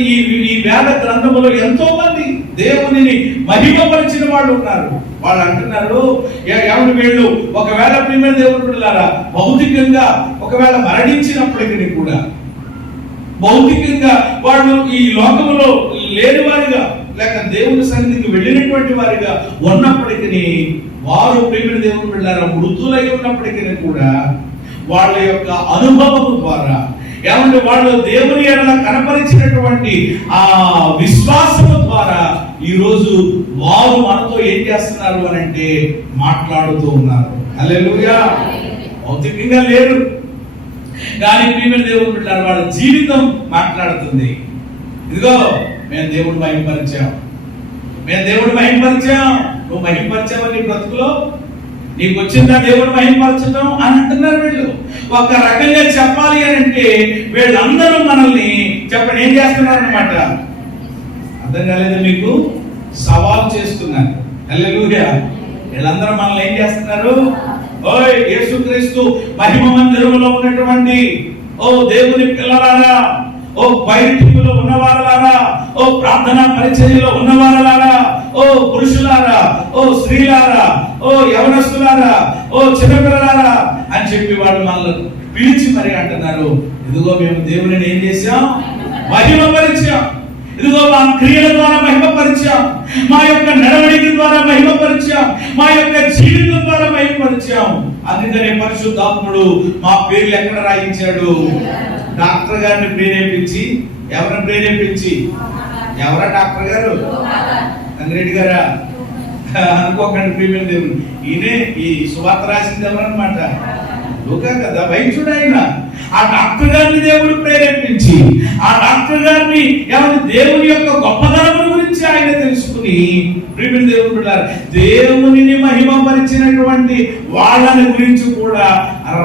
ఈ వేద గ్రంథములో ఎంతో మంది దేవునిని మహిమపరిచిన వాళ్ళు ఉన్నారు. వాళ్ళు అంటున్నారు, ఏమండి వీళ్ళు ఒకవేళ ప్రియమైన దేవుని బిడ్డలారా భౌతికంగా ఒకవేళ మరణించినప్పటికీ కూడా, భౌతికంగా వాళ్ళు ఈ లోకములో లేని వారిగా లేక దేవుని సన్నిధికి వెళ్ళినటువంటి వారిగా ఉన్నప్పటికీ, వారు ప్రియమైన దేవుని బిడ్డలారా మృతులై ఉన్నప్పటికీ కూడా వాళ్ళ యొక్క అనుభవము ద్వారా ఏమంటే వాళ్ళు దేవుని ఎడల కనపరిచినటువంటి ఆ విశ్వాసము ద్వారా ఈ రోజు వారు మనతో ఏం చేస్తున్నారు అని అంటే మాట్లాడుతూ ఉన్నారు. హల్లెలూయా. భౌతికంగా లేరు కానీ ప్రియమైన దేవుని బిడ్డలారా వాళ్ళ జీవితం మాట్లాడుతుంది. ఇదిగో మేము దేవుడు మహిమపరిచాం, మేము దేవుడు మహిమపరిచాం. నువ్వు మహిమపరిచావని నీ బ్రతుకులో నీకు వచ్చిందా దేవుడు మహిమపరచడం అని అంటున్నారు వీళ్ళు. ఒక రకంగా చెప్పాలి అని అంటే వీళ్ళందరూ మనల్ని చెప్పండి ఏం చేస్తున్నారు అన్నమాట. అర్థం కాలేదు మీకు? సవాల్ చేస్తున్నారు. హల్లెలూయా. వీళ్ళందరూ మనల్ని ఏం చేస్తున్నారు? ఓయ్ యేసుక్రీస్తు మహిమ మందిరంలో ఉన్నటువంటి ఓ దేవుని పిల్లలారా, ఓ బయటిలో ఉన్నవారలారా, ఓ ప్రార్థనా పరిచర్యలో ఉన్నవారలారా, ఓ పురుషులారా, ఓ స్త్రీలారా, ఓ యవనస్తులారా, ఓ చిన్నపిల్లలారా అని చెప్పి వాళ్ళు మనల్ని పిలిచి మరి అంటున్నారు, ఇదిగో మేము దేవుని ఏం చేశాం? మహిమపరిచాం. ఇదిగో మా క్రియల ద్వారా మహిమపరిచాం, మా యొక్క నడవడిక ద్వారా మహిమపరిచాం, మా యొక్క జీవితం ద్వారా మహిమపరిచాం. అందుకనే పరిశుద్ధాత్ముడు మా పేర్లు ఎక్కడ రాయించాడు? డాక్టర్ గారిని ప్రేరేపించి. ఎవరిని ప్రేరేపించి? ఎవరా డాక్టర్ గారు? అంగిరెడ్డి గారా? అనుకోకండి ప్రియమైన దేవుడు, ఈయనే ఈ సువార్త రాసింది ఎవరన్నమాట? లూకా కదా, వైద్యుడు ఆయన. ఆ డాక్టర్ గారిని దేవుడు ప్రేరేపించి, ఆ డాక్టర్ గారిని దేవుని యొక్క గొప్పతనం గురించి ఆయన తెలుసుకుని ప్రియమైన దేవుడు బిడ్డలారా దేవునిని మహిమపరిచినటువంటి వాళ్ళని గురించి కూడా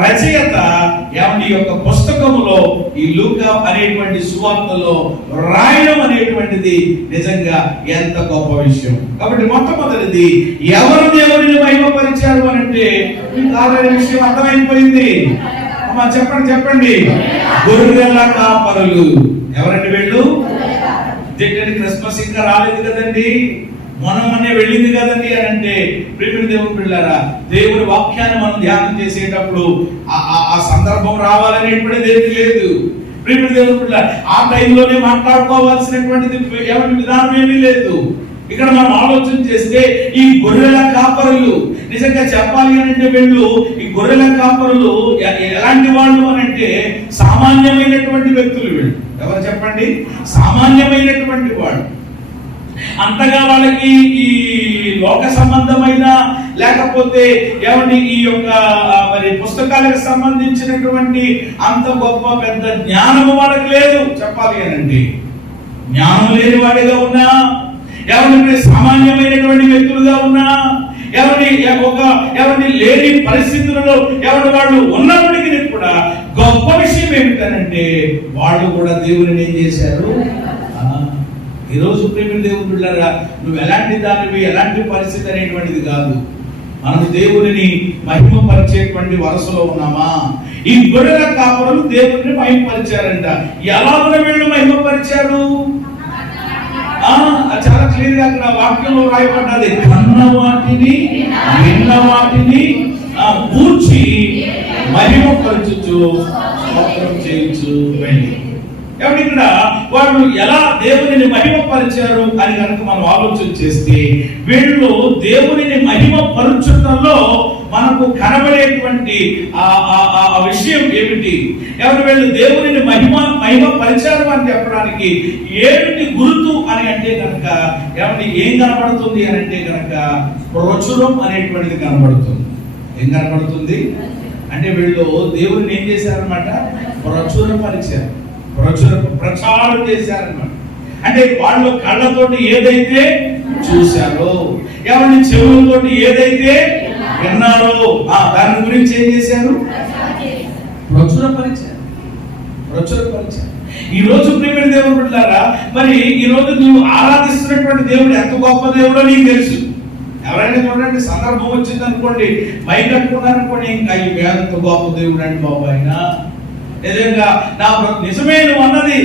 రచయిత ఈ యొక్క పుస్తకములో ఈ లూకా అనేటువంటి సువార్తలో రాయడం అనేటువంటిది నిజంగా ఎంత గొప్ప విషయం. కాబట్టి మొట్టమొదటిది ఎవరు దేవునిని మహిమపరిచారు అని అంటే మీకు ఆల్రెడీ విషయం అర్థమైపోయింది. చెప్పండి చెప్పండి. గొర్రెల కాపరులు. ఎవరండి వీళ్ళు? క్రిస్మస్ ఇంకా రాలేదు కదండి, మొన్నే వెళ్ళింది కదండి అని అంటే ప్రియమైన దేవుని బిడ్డలారా దేవుని వాక్యాన్ని మనం ధ్యానం చేసేటప్పుడు ఆ సందర్భం రావాలనేటువంటిది ఏమీ లేదు. ప్రియమైన దేవుని బిడ్డలారా ఆ టైంలోనే మాట్లాడుకోవాల్సినటువంటిది ఏమైనా విధానం ఏమీ లేదు. ఇక్కడ మనం ఆలోచన చేస్తే ఈ గొర్రెల కాపరులు నిజంగా చెప్పాలి అని అంటే వీళ్ళు ఈ గొర్రెల కాపరులు ఎలాంటి వాళ్ళు అని అంటే సామాన్యమైనటువంటి వ్యక్తులు. వీళ్ళు ఎవరు చెప్పండి? సామాన్యమైనటువంటి వాళ్ళు. అంతగా వాళ్ళకి ఈ లోక సంబంధమైన లేకపోతే ఏమండి ఈ యొక్క మరి పుస్తకాలకు సంబంధించినటువంటి అంత గొప్ప పెద్ద జ్ఞానము వాళ్ళకి లేదు. చెప్పాలి అని అంటే జ్ఞానం లేని వాడిగా ఉన్నా, ఎవరి సామాన్యమైనటువంటి వ్యక్తులుగా ఉన్నా, ఎవరిని లేని పరిస్థితులలో ఎవరి వాళ్ళు ఉన్నప్పటికీ కూడా గొప్ప విషయం ఏమిటనంటే వాళ్ళు కూడా దేవుని ఏం చేశారు? ఈరోజు ప్రేమ దేవుని బిడ్డలారా, నువ్వు ఎలాంటి దానివి, ఎలాంటి పరిస్థితి అనేటువంటిది కాదు. మనం దేవుని మహిమపరిచేటువంటి వరసలో ఉన్నామా? ఈ గొర్రెల కాపరులు దేవుని మహిమపరిచారంట. ఎలాగ వీళ్ళు మహిమపరిచారు? చాలా క్లియర్ గా అక్కడ వాక్యంలో రాయబడ్డది. కన్న వాటిని, విన్న వాటిని కూర్చి మహిమపరచుచు స్తోత్రం చేయించు వెళ్ళి. కాబట్టి ఇక్కడ వాళ్ళు ఎలా దేవునిని మహిమపరిచారు అని కనుక మనం ఆలోచన చేస్తే, వీళ్ళు దేవునిని మహిమపరచడంలో మనకు కనబడేటువంటి ఆ విషయం ఏమిటి? ఎవరు వీళ్ళు దేవునిని మహిమపరిచారు అని చెప్పడానికి ఏమిటి గుర్తు అని అంటే కనుక ఏమంటే ఏం కనబడుతుంది అని అంటే కనుక ప్రచురం అనేటువంటిది కనబడుతుంది. ఏం కనబడుతుంది అంటే వీళ్ళు దేవుని ఏం చేశారనమాట? ప్రచురపరిచారు, ప్రచారం చేశారన్నమాట. అంటే వాళ్ళు కళ్ళతోటి ఏదైతే చూశారో, ఎవరి చెవులతోటి ఏదైతే విన్నారో దాని గురించి ఏం చేశారు? ప్రచురపరిచారు. ఈ రోజు ప్రియమైన దేవుడు బిడ్డలారా, మరి ఈ రోజు నువ్వు ఆరాధిస్తున్నటువంటి దేవుడు ఎంత గొప్ప దేవుడో నీకు తెలుసు. ఎవరైనా చూడండి, సందర్భం వచ్చింది అనుకోండి, మైక్ కట్టుకున్నారనుకోండి, ఇంకా ఎంత గొప్ప దేవుడు అండి బాబు ఆయన, నిజంగా నా నిజమే నువ్వు అన్నది.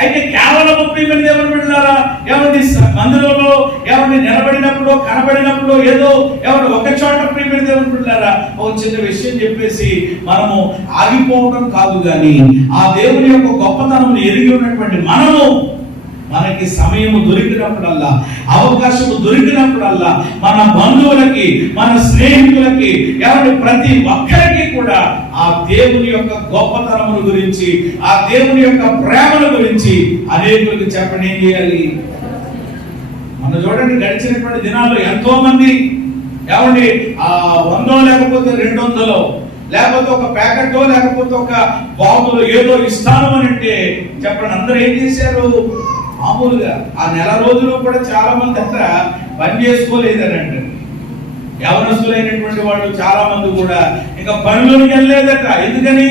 అయితే కేవలం ప్రియమైన దేవుని బిడ్డలారా, ఎవరి మందిరంలో ఎవరిని నిలబడినప్పుడు, కనబడినప్పుడు ఏదో ఎవరు ఒక చోట ప్రియమైన దేవుని బిడ్డలారా ఒక చిన్న విషయం చెప్పేసి మనము ఆగిపోవడం కాదు, కానీ ఆ దేవుని యొక్క గొప్పతనం ఎరిగి ఉన్నటువంటి మనము మనకి సమయము దొరికినప్పుడల్లా, అవకాశము దొరికినప్పుడల్లా మన బంధువులకి, మన స్నేహితులకి, ఎవరి ప్రతి ఒక్కరికి కూడా ఆ దేవుని యొక్క గొప్పతనముల గురించి, ఆ దేవుని యొక్క ప్రేమల గురించి అనేకులకు చెప్పండి. ఏం చేయాలి? మనం చూడండి, గడిచినటువంటి దినాల్లో ఎంతో మంది ఏమండి 100 లేకపోతే 200 లేకపోతే ఒక ప్యాకెట్ లేకపోతే ఒక బాబులో ఏదో ఇస్తాను అని అంటే చెప్పండి, అందరూ ఏం చేశారు? మామూలుగా ఆ నెల రోజులు కూడా చాలా మంది అంట పని చేసుకోలేదని అంటారు. యవనస్తులైనటువంటి వాళ్ళు చాలా మంది కూడా ఇంకా పనిలోకి వెళ్ళలేదట. ఎందుకని?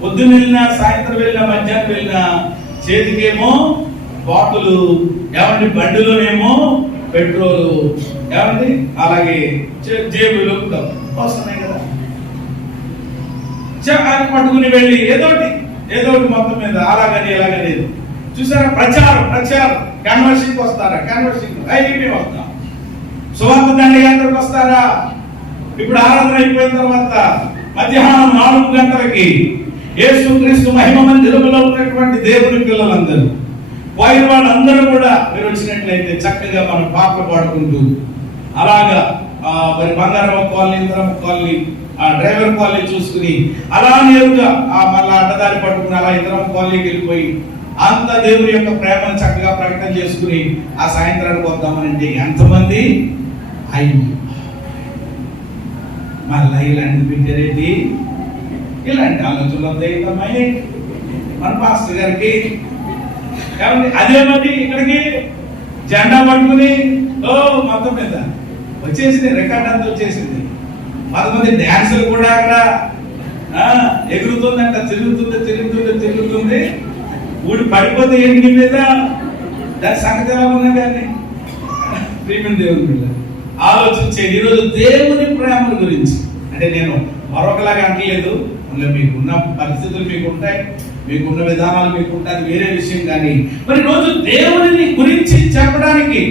పొద్దున్న వెళ్ళినా, సాయంత్రం వెళ్ళినా, మధ్యాహ్నం వెళ్ళినా చేతికేమో బాటిల్, ఏమండి బండిలోనేమో పెట్రోలు, ఏమండి అలాగే జేబులో వస్తున్నాయి కదా, పట్టుకుని వెళ్ళి ఏదోటి మొత్తం మీద అలాగని ఇలాగని చూసారా? ప్రచారం క్యాన్వర్సింగ్ వస్తారా? క్యాన్వర్సింగ్ మేము వస్తాం. సువార్త దండయాత్రకు వస్తారా? ఇప్పుడు ఆరాధన అయిపోయిన తర్వాత మధ్యాహ్నం 4 గంటలకి యేసుక్రీస్తు మహిమ మందిరములో ఉన్నటువంటి దేవుని పిల్లలందరూ, పోయిన వాళ్ళందరూ కూడా మీరు వచ్చినట్లయితే చక్కగా మనం పాటలు పాడుకుంటూ అలాగా మరి బంగారమ్మ కాలనీ, ఇంద్రమ్మ కాలనీ, ఆ డ్రైవర్ కాలనీ చూసుకుని అలా నేరుగా మళ్ళా అడ్డదారి పట్టుకుని అలా ఇంద్రమ్మ కాలనీకి వెళ్ళిపోయి అంత దేవుని యొక్క ప్రేమను చక్కగా ప్రకటన చేసుకుని ఆ సాయంత్రానికి వద్దామనంటే ఎంతమంది? మళ్ళా ఇలాంటి పెట్టారేంటి? ఇలాంటి ఆలోచనలు వస్తాయి మన పాస్టర్ గారికి. అదే మరి ఇక్కడికి జెండా పట్టుకుని మొత్తం మీద వచ్చేసింది, రికార్డ్ అంతా వచ్చేసింది. 10 డాన్సులు కూడా అక్కడ ఎగురుతుందంట, తిరుగుతుంది. ఊడి పడిపోతే ఏంటి మీద దాని సంగతి ఎలా ఉన్నా కానీ ప్రియమైన దేవుని బిడ్డ ఆలోచించేది. ఈరోజు దేవుని ప్రేమ గురించి అంటే నేను మరొకలాగా అంటలేదు, మీకున్న పరిస్థితులు మీకు ఉంటాయి, మీకున్న విధానాలు మీకు ఉంటాయి, వేరే విషయం. కానీ మరి రోజు దేవుని గురించి చెప్పడానికి,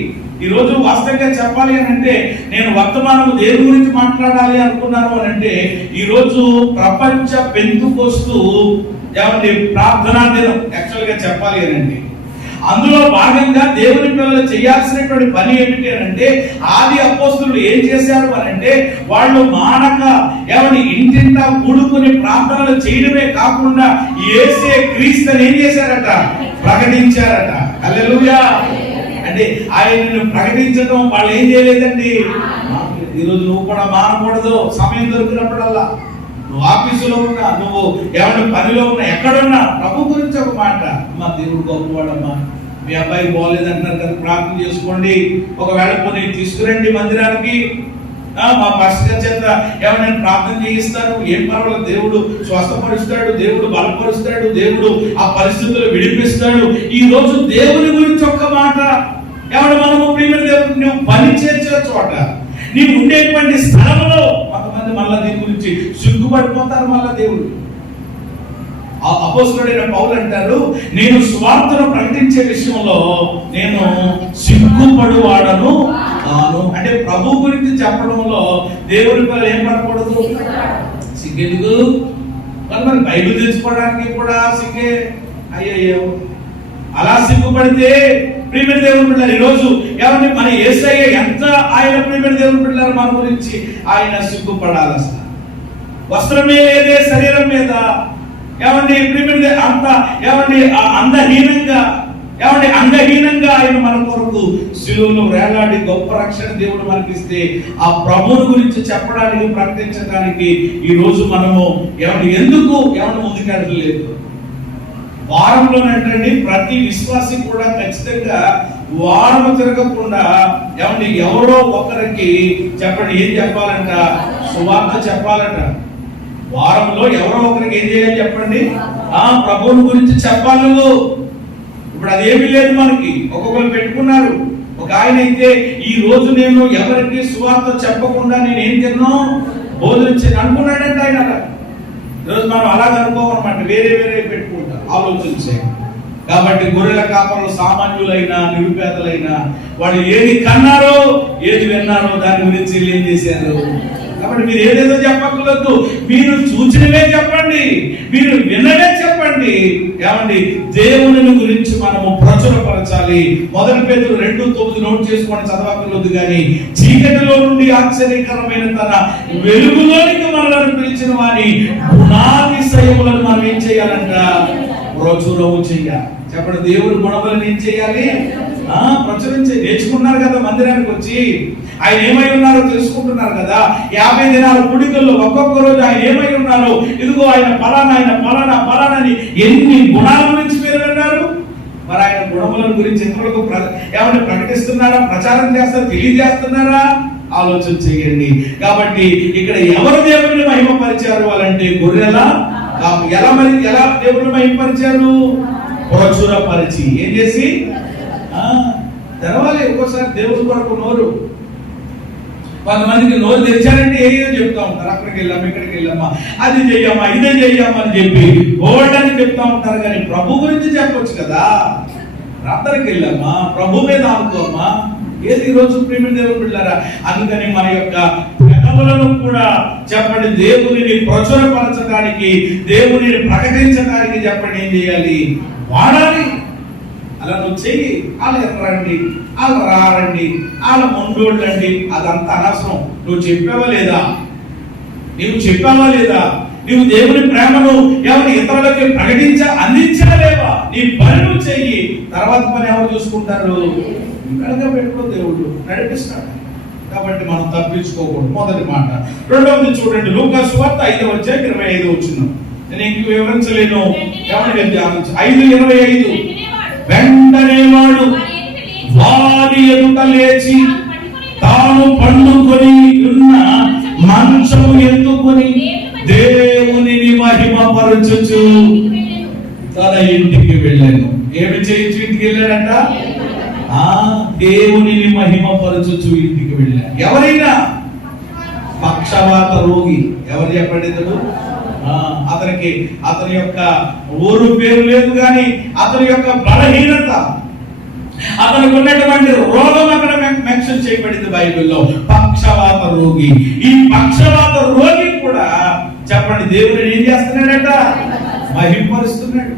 ఈ రోజు వాస్తవంగా చెప్పాలి అని అంటే నేను వర్తమానము దేవుని గురించి మాట్లాడాలి అనుకున్నాను అని అంటే ఈ రోజు ప్రపంచ పెంతుకొస్తూ ఏమంటే ప్రార్థనా దినం యాక్చువల్ గా చెప్పాలి అని అంటే అందులో భాగంగా దేవుని పిల్లలు చేయాల్సినటువంటి పని ఏమిటి అని అంటే ఆది అపోస్తలులు ఏం చేశారు అని అంటే వాళ్ళు మానక ఏమని ఇంటింటా కూడుకుని ప్రార్థనలు చేయడమే కాకుండా యేసే క్రీస్తుని ఏం చేశారట? ప్రకటించారట. హల్లెలూయా. అంటే ఆయనను ప్రకటించడం వాళ్ళు ఏం చేయలేదండి. ఈరోజు నువ్వు కూడా మానకూడదు. సమయం దొరికినప్పుడల్లా నువ్వు ఆఫీసులో ఉన్నా, నువ్వు ఎవరి పనిలో ఉన్నా, ఎక్కడున్నా ప్రభు గురించి ఒక మాట, అమ్మా దేవుడు గొప్పవాడమ్మా, మీ అబ్బాయి బాగోలేదంటారు కదా, ప్రార్థన చేసుకోండి, ఒకవేళ కొన్ని తీసుకురండి మందిరానికి, మా పాస్టర్ చేత ఏమైనా ప్రార్థన చేయిస్తారు, ఏం పర్వాలేదు, దేవుడు స్వస్థపరుస్తాడు, దేవుడు బలపరుస్తాడు, దేవుడు ఆ పరిస్థితులు విడిపిస్తాడు. ఈ రోజు దేవుని గురించి ఒక్క మాట ఏమన్నా మనము ప్రియమైన దేవుడు, నువ్వు పని చేసే చోట, నీవు ఉండేటువంటి స్థలంలో కొంతమంది మళ్ళా దీని గురించి సిగ్గుపడిపోతారు. మళ్ళా దేవుడు అపోస్తలుడైన పౌలు అంటారు, నేను సువార్తను ప్రకటించే విషయంలో నేను సిగ్గుపడువాడను కాను. అంటే ప్రభు గురించి చెప్పడంలో దేవుడి పిల్లలు ఏం పడకూడదు, సిగ్గెందుకు? మరి బైబిల్ తెలుసుకోవడానికి కూడా సిగ్గే. అయ్యయ్యో, అలా సిగ్గుపడితే ప్రియమైన దేవుని బిడ్డలారా, ఈరోజు ఎవరిని మన యేసయ్య ఎంత ఆయన ప్రియమైన దేవుని బిడ్డలారా మన గురించి ఆయన సిగ్గుపడాలి. అసలు వస్త్రమే లేదే శరీరం మీద ఏమండి ప్రియమైన అంత ఏమండి అంగహీనంగా ఆయన మన కొరకు శిలువలో వేలాడి గొప్ప రక్షణ దేవుడు మనకిస్తే ఆ ప్రభువుని గురించి చెప్పడానికి ప్రకటించడానికి ఈ రోజు మనము ఎందుకు ముందుకెళ్ళలేదు? వారంలోనంటండి ప్రతి విశ్వాసి కూడా ఖచ్చితంగా వారం తిరగకుండా ఎవరో ఒకరికి చెప్పండి, ఏం చెప్పాలంట? సువార్త చెప్పాలంట. వారంలో ఎవరో ఒకరికి ఏం చేయాలి చెప్పండి? ప్రభువుని గురించి చెప్పాలి నువ్వు. ఇప్పుడు అదేమీ లేదు మనకి, ఒక్కొక్కరు పెట్టుకున్నారు. ఒక ఆయన అయితే ఈ రోజు నేను ఎవరికి సువార్త చెప్పకుండా నేను ఏం తిన్నా బోధించి అనుకున్నాడంటే ఆయన. ఈరోజు మనం అలాగ అనుకోమన్నమాట, వేరే వేరే పెట్టుకుంటాం ఆలోచించే. కాబట్టి గొర్రెల కాపరులు సామాన్యులైనా నిరుపేదలైనా వాళ్ళు ఏది కన్నారో ఏది విన్నారో దాని గురించి ఏం చేశారు. కాబట్టి మీరు ఏదేదో చెప్పక్కర్లేదు, మీరు చూచినవే చెప్పండి, మీరు విన్నవే చెప్పండి. దేవుని గురించి మనము ప్రచురపరచాలి. 1 పేతురు 2:9 నోట్ చేసుకొని చదవక్కర్లేదు. కానీ చీకటిలో నుండి ఆశ్చర్యకరమైన తన వెలుగులోనికి మనల్ని పిలిచిన వాని గుణాతిశయములను మనం ఏం చేయాలంట? ప్రచురము చెయ్యాలి. చెప్పండి, దేవుడి గుణములను ఏం చేయాలి? ప్రచురించి నేర్చుకున్నారు కదా, మందిరానికి వచ్చి ఆయన ఏమై ఉన్నారో తెలుసుకుంటున్నారు కదా. 50 దినాల కూడికల్లో ఒక్కొక్క రోజు ఆయన ఏమై ఉన్నారో, ఇదిగో ఆయన ఫలానా అని ఎన్ని గుణాల గురించి మీరు విన్నారు. మరి ఆయన గుణముల గురించి ఇతరులకు ప్రకటిస్తున్నారా, ప్రచారం చేస్తారా, తెలియజేస్తున్నారా? ఆలోచన చేయండి. కాబట్టి ఇక్కడ ఎవరు దేవుని మహిమపరిచారు అంటే గొర్రెల ఎలా దేవుని మహిమపరిచారు? ప్రచురపరిచి. ఏం చేసి? తెరవాలి. ఒక్కోసారి దేవుడి కొరకు నోరు, కొంతమందికి నోరు తెరిచారంటే ఏదో చెప్తా ఉంటారు. అక్కడికి వెళ్ళామా, ఇక్కడికి వెళ్ళామా, అది చెయ్యమ్మా, ఇదే చెయ్యమ్మా అని చెప్పి ఓడని చెప్తా ఉంటారు. కానీ ప్రభు గురించి చెప్పొచ్చు కదా. ప్రార్థనకి వెళ్ళామా, ప్రభు మీద అనుకోమ్మా. ఏది ఈరోజు ప్రియమైన దేవుని బిడ్డలారా, అందుకని మన యొక్క పెదవులను కూడా చెప్పండి దేవునిని ప్రచురపరచడానికి, దేవునిని ప్రకటించడానికి చెప్పండి ఏం చేయాలి? వాడాలి. అలా నువ్వు చెయ్యి. వాళ్ళు ఎర్రండి, వాళ్ళు రారండి, వాళ్ళ ముండోళ్ళండి, అదంతా అనవసరం. నువ్వు చెప్పావా లేదా? నీవు దేవుని ప్రేమను ఇతరులకి అందించలేవా? నీ పని నువ్వు చెయ్యి. తర్వాత పని ఎవరు చూసుకుంటారు? ఇక్కడ పెట్టుకో, దేవుడు నడిపిస్తాడు. కాబట్టి మనం తప్పించుకోకూడదు. మొదటి మాట. రెండవది చూడండి, లూకా సువార్త 5:25. నేను ఇంక వివరించలేను. ఎవరికి ధ్యానించు. 5:25. వెంటనే వాడు వారి ఎదుట లేచి తాను పండుకొని ఉన్న మంచము ఎత్తుకొని దేవుని మహిమపరచుచు తన ఇంటికి వెళ్ళాను. ఏమి చేయొచ్చు? ఇంటికి వెళ్ళాడంట. దేవుని మహిమపరచుచు ఇంటికి వెళ్ళాను. ఎవరైనా పక్షవాత రోగి, ఎవరు చెప్పండి? అతని యొక్క ఊరు పేరు లేదు, కానీ అతని యొక్క బలహీనత, అతనికి ఉన్నటువంటి రోగం అక్కడ మెన్షన్ చేయబడింది బైబిల్లో. పక్షవాత రోగి. ఈ పక్షవాత రోగి కూడా చెప్పండి దేవుడు ఏం చేస్తున్నాడట? మహిమపరుస్తున్నాడు.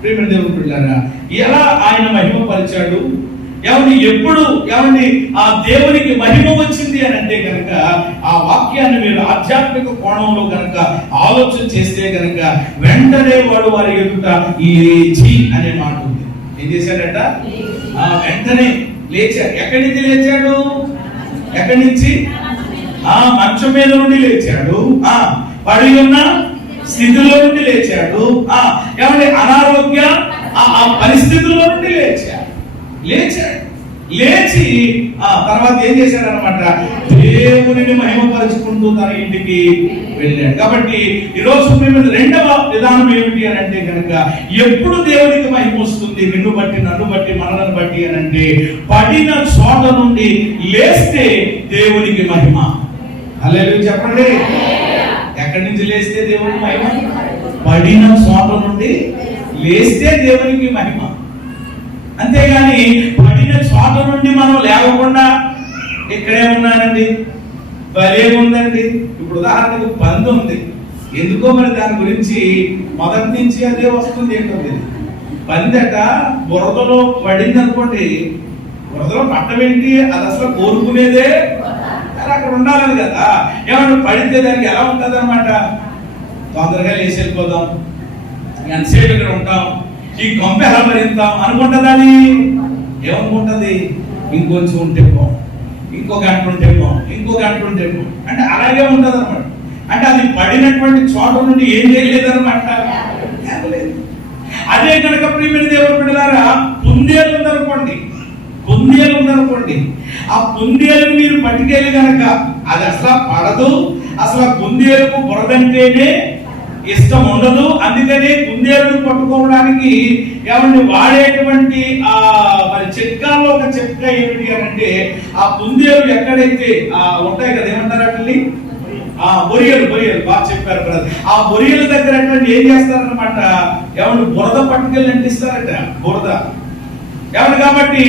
ప్రియమైన దేవుని బిడ్డలారా, ఎలా ఆయన మహిమపరిచాడు? ఎప్పుడు ఆ దేవునికి మహిమ వచ్చింది అని అంటే కనుక ఆ వాక్యాన్ని మీరు ఆధ్యాత్మిక కోణంలో కనుక ఆలోచన చేస్తే కనుక వెంటనే వాడు వారి ఎదుట లేచి అనే మాట ఉంది. ఏం చేశాడట? వెంటనే లేచాడు. ఎక్కడి నుంచి లేచాడు? ఎక్కడి నుంచి? మంచం మీద నుండి లేచాడు. పడి ఉన్న స్థితిలో నుండి లేచాడు. అనారోగ్య ఆ పరిస్థితుల్లో నుండి లేచాడు. లేచి తర్వాత ఏం చేశాడనమాట, దేవునిని మహిమపరుచుకుంటూ తన ఇంటికి వెళ్ళాడు. కాబట్టి ఈరోజు రెండవ విధానం ఏమిటి అని అంటే కనుక, ఎప్పుడు దేవునికి మహిమ వస్తుంది నిన్ను బట్టి, నన్ను బట్టి, మనలను బట్టి అని అంటే, పడిన చోట నుండి లేస్తే దేవునికి మహిమ. హల్లెలూయా చెప్పండి. ఎక్కడి నుంచి లేస్తే దేవునికి మహిమ? పడిన చోట నుండి లేస్తే దేవునికి మహిమ. అంతేగాని పడిన చోట నుండి మనం లేవకుండా ఇక్కడే ఉన్నానండి, భలే ఉందండి. ఇప్పుడు ఉదాహరణకు పంది ఉంది, ఎందుకో మరి దాని గురించి మొదటి నుంచి అదే వస్తుంది. ఏంటంటే పందట బురదలో పడింది అనుకోండి, బురదలో పట్టమేంటి, అది అసలు కోరుకునేదే అక్కడ ఉండాలని కదా. ఏమన్నా పడితే దానికి ఎలా ఉంటుంది అనమాట, తొందరగా లేచి వెళ్ళిపోదాం, ఎంతసేపు ఇక్కడ ఉంటాం, ఈ కొంప ఎలా మరింతాం అనుకుంటుంది. అది ఏమనుకుంటుంది, ఇంకొంచెం ఉంటే పో, ఇంకో గంట ఉంటే పో, ఇంకో గంట ఉంటే పో, అంటే అలాగే ఉంటుంది అనమాట. అంటే అది పడినటువంటి చోట నుండి ఏం చేయలేదన్నమాట. అదే కనుక ప్రియమైన దేవుని బిడ్డలారా, కుందేలు ఉందనుకోండి, కుందేలు ఉందనుకోండి, ఆ కుందేలుని మీరు పట్టుకెళ్ళి కనుక అది అసలు పడదు, అసలు కుందేలుకు బురదంటేనే ఇష్టం ఉండదు. అందుకనే కుందేలును పట్టుకోవడానికి ఏమంటే వాడేటువంటి మరి చిట్కాల్లో ఒక చిట్కా ఏమిటి అని అంటే, ఆ కుందేలు ఎక్కడైతే ఉంటాయి కదా, ఏమంటారు అట్లని, బొరియలు బాగా చెప్పారు బ్రదర్. ఆ బొరియల దగ్గర ఏం చేస్తారన్నమాట, ఏమంటే బురద పట్టుకెళ్ళి అంటిస్తారట, బురద ఏమంటే. కాబట్టి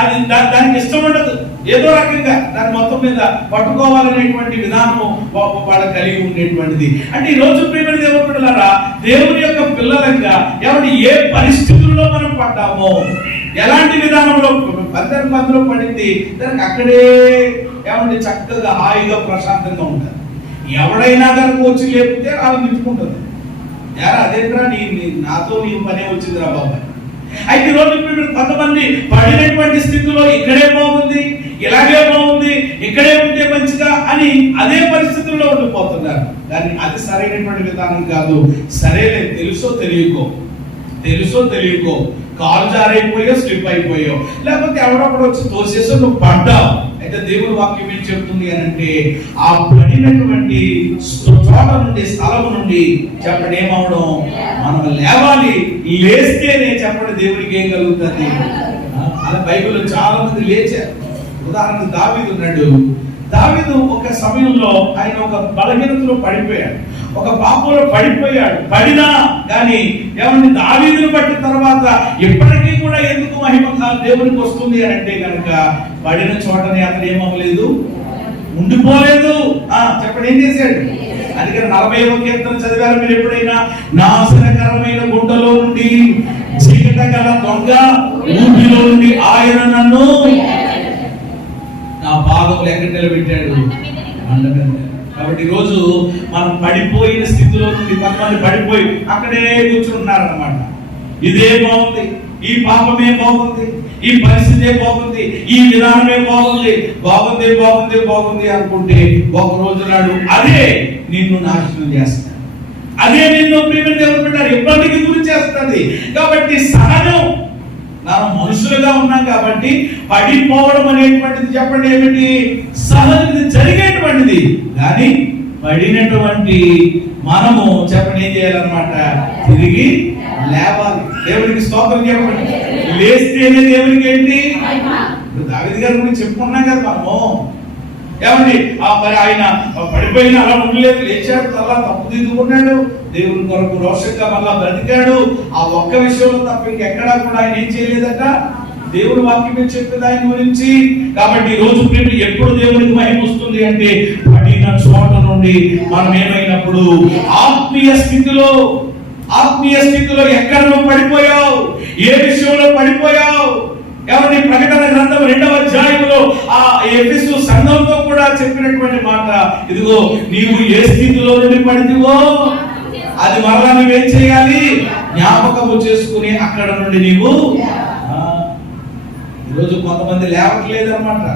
అది దానికి ఇష్టం ఉండదు, ఏదో రకంగా దాని మొత్తం మీద పట్టుకోవాలనేటువంటి విధానం వాళ్ళకి కలిగి ఉండేటువంటిది. అంటే ఈ రోజు ప్రియమైన దేవుని బిడ్డలారా, దేవుని యొక్క పిల్లలంగా ఏమంటే ఏ పరిస్థితుల్లో మనం పడ్డామో, ఎలాంటి విధానంలో పందిలో పడింది, దానికి అక్కడే ఏమంటే చక్కగా హాయిగా ప్రశాంతంగా ఉంటుంది. ఎవడైనా కనుక వచ్చి లేకపోతే అలా నిలుపుకుంటుంది, అదేంట్రా నాతో నీ పనే వచ్చిందిరా బాబాయ్. అయితే ఈ రోజు కొంతమంది పడినటువంటి స్థితిలో ఇక్కడే బాగుంది, ఇలాగే బాగుంది, ఇక్కడే ఉంటే మంచిగా అని అదే పరిస్థితుల్లో ఉండిపోతున్నారు. కానీ అది సరైనటువంటి విధానం కాదు. సరేలే, తెలుసో తెలియకో కాలు జారైపోయో, స్లిప్ అయిపోయో, లేకపోతే ఎవరొకడు వచ్చి తోసేసో నువ్వు పడ్డావు. అయితే దేవుని వాక్యం ఏం చెప్తుంది అని అంటే, ఆ పడినటువంటి చోట నుండి, స్థలం నుండి చెప్పండి ఏమవడం, మనం లేవాలి. లేస్తేనే చెప్పండి దేవునికి ఏం కలుగుతుంది. అలా బైబిల్లో చాలా మంది లేచారు. ఉదాహరణకు దావీదు ఉన్నాడు. దావీదు ఒక సమయంలో ఆయన ఒక బలహీనతలో పడిపోయాడు, ఒక పాపంలో పడిపోయాడు. పడినా కానీ ఏమన్నా దావీదును బట్టి తర్వాత ఇప్పటికీ కూడా ఎందుకు మహిమ దేవునికి వస్తుంది అని అంటే కనుక, పడిన చోటనే అతను ఏమవ్వలేదు, ఉండిపోలేదు. చెప్పండి ఏం చేశాడు. అందుకని 40వ కీర్తన చదివారు మీరు ఎప్పుడైనా, నాశనకరమైన గుంటలో నుండి, చీకట గల దొంగ ఊపిలో నుండి ఆయన నన్ను నా పాదములు ఎక్కడ నిలబెట్టాడు, బండ మీద. కాబట్టి ఈరోజు మనం పడిపోయిన స్థితిలో నుండి కొంతమంది పడిపోయి అక్కడే కూర్చుంటున్నారు అన్నమాట. ఇదే బాగుంది, ఈ పాపమే బాగుంది, ఈ పరిస్థితే బాగుంది, ఈ విధానమే బాగుంది అనుకుంటే ఒక రోజు నాడు అదే నిన్ను నాశనం చేస్తాడు, అదే నిన్ను ప్రియమైన దేవుని బిడ్డ ఇబ్బందికి గురి చేస్తుంది. కాబట్టి సహజం, మనం మనుషులుగా ఉన్నాం కాబట్టి పడిపోవడం అనేటువంటిది చెప్పండి ఏమిటి, సహజం, జరిగేటువంటిది. కానీ పడినటువంటి మనము చెప్పండి ఏం చేయాలన్నమాట, తిరిగి లేవాలి. దేవుడికి స్తోత్రం చెప్పండి. లేస్తేనే దేవునికి ఏంటి. దావీదు గారి గురించి చెప్పుకున్నాం కదా మనము. ఏమండి మరి ఆయన పడిపోయిన అలా ఉండలేదు, లేచాడు, అలా తప్పు దిద్దుకున్నాడు, దేవుని కొరకు రోషంగా మళ్ళా బ్రతికాడు. ఆ ఒక్క విషయంలో తప్ప ఇంకెక్కడా కూడా ఆయన ఏం చేయలేదట. దేవుని వాక్యం చెప్పేది ఆయన గురించి. కాబట్టి ఈ రోజు ఎప్పుడు దేవునికి మహిమ వస్తుంది అంటే, పడిన చోట నుండి మనం ఏమైనప్పుడు ఆత్మీయ స్థితిలో ఎక్కడ నువ్వు పడిపోయావు, ఏ విషయంలో పడిపోయావు. కాబట్టి ప్రకటన గ్రంథం 2వ అధ్యాయంలో ఆ ఎఫెసు సంఘంతో కూడా చెప్పినటువంటి మాట, ఇదిగో నీవు ఏ స్థితిలో నుండి పడితివో అది మరలా నువ్వేం చేయాలి, జ్ఞాపకము చేసుకుని అక్కడ నుండి నీవు. ఈరోజు కొంతమంది లేవట్లేదు అనమాట,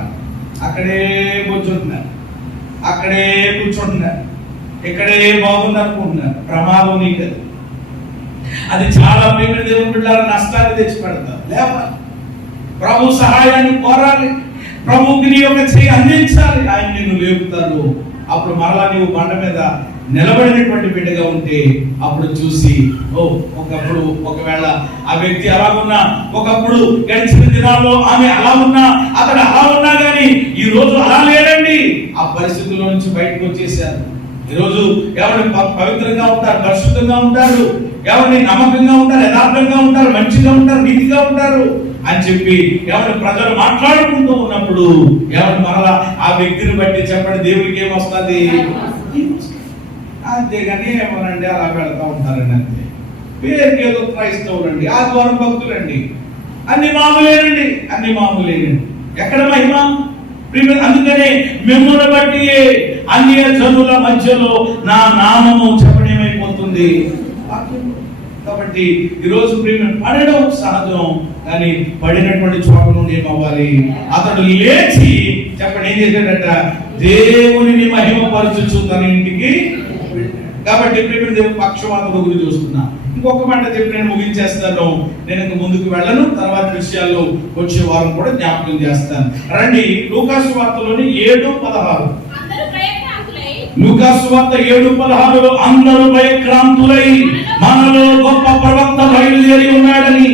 అక్కడే కూర్చుంటున్నారు, ఇక్కడే బాగుంది అనుకుంటున్నారు. ప్రమాదం నీకు అది చాలా ప్రియమైన దేవుని బిడ్డలారా నష్టాన్ని తెచ్చి పెడతారు. లేవాలి, ప్రభు సహాయాన్ని కోరాలి, ప్రభుకి నీ యొక్క చేయి అందించాలి. ఆయన నిన్ను లేపుతారు. అప్పుడు మరలా నీవు బండ మీద నిలబడినటువంటి బిడ్డగా ఉంటే అప్పుడు చూసి ఒకప్పుడు ఒకవేళ ఆ వ్యక్తి అలా ఉన్నా, ఒకప్పుడు గడిచిన దినాల్లో ఆమె అలా ఉన్నా, అతడు అలా ఉన్నా కానీ ఈ రోజు అలా లేదండి. ఆ పరిస్థితుల్లో నుంచి బయటకు వచ్చేసారు. ఈరోజు ఎవరిని పవిత్రంగా ఉంటారు, పరిశుద్ధంగా ఉంటారు, ఎవరిని నమ్మకంగా ఉంటారు, యథార్థంగా ఉంటారు, మంచిగా ఉంటారు, నీతిగా ఉంటారు అని చెప్పి ఎవరి ప్రజలు మాట్లాడుకుంటూ ఉన్నప్పుడు ఎవరు మరలా ఆ వ్యక్తిని బట్టి చెప్పండి దేవుడికి ఏమొస్తుంది? అంతేగాని ఏమోనండి అలా పెడతా ఉంటారండి, అంతే. పేరుకి ఏదో క్రైస్తవులండి, ఆదివారం భక్తులండి, అన్ని మామూలేనండి, అన్ని మామూలేనండి. ఎక్కడ మహిమ? అందుకనే మిమ్మల్ని బట్టి అన్య జనుల మధ్యలో నా నామము చెప్పడమేమైపోతుంది. కాబట్టి ఈరోజు ప్రేమ పడడం సహజం, కానీ పడినటువంటి చోట నుండి ఏమవ్వాలి? అతడు లేచి చెప్పండి ఏం చేశాడట? దేవునిని మహిమపరచుచు తన ఇంటికి. కాబట్టి ప్రేమ దేవుని పక్షవాతం గురించి చూస్తున్నా. ఇంకొక మాట చెప్పి నేను ముగించేస్తాను. నేను ఇంక ముందుకు వెళ్ళను, తర్వాత విషయాల్లో వచ్చే వారం కూడా జ్ఞాపకం చేస్తాను. రండి లూకాసు వార్తలోని 7:16. లూకాసు వార్త 7:16లో అందరూ భయక్రాంతులై మనలో గొప్ప ప్రవక్త బయలుదేరి ఉన్నాడని,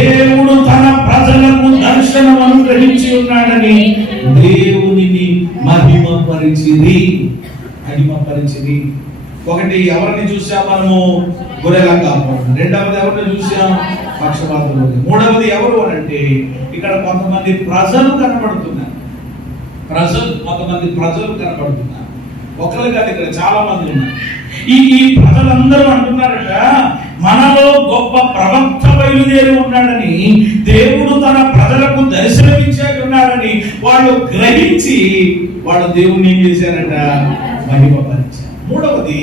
దేవుడు తన ప్రజలకు దర్శనం అనుగ్రహించి ఉన్నాడని దేవునిని మహిమపరిచిరి. మహిమపరిచిరి. ఒకటి ఎవరిని చూసాం మనము? గొర్రెల కాపరులు. రెండవది ఎవరిని చూసాం? పక్షపాతులు. మూడవది ఎవరు అంటే ఇక్కడ కొంతమంది ప్రజలు కనబడుతున్నారు. కొంతమంది ప్రజలు కనబడుతున్నారు. ఒకరు కాదు, ఇక్కడ చాలా మంది ఉన్నారు. ఈ ప్రజలందరూ అంటున్నారట, మనలో గొప్ప ప్రవక్త బయలుదేరి ఉన్నాడని, దేవుడు తన ప్రజలకు దర్శనమిచ్చాడున్నాడని వాళ్ళు గ్రహించి వాళ్ళు దేవుణ్ణి ఏం చేశారట? మహిమపరిచారు. మూడవది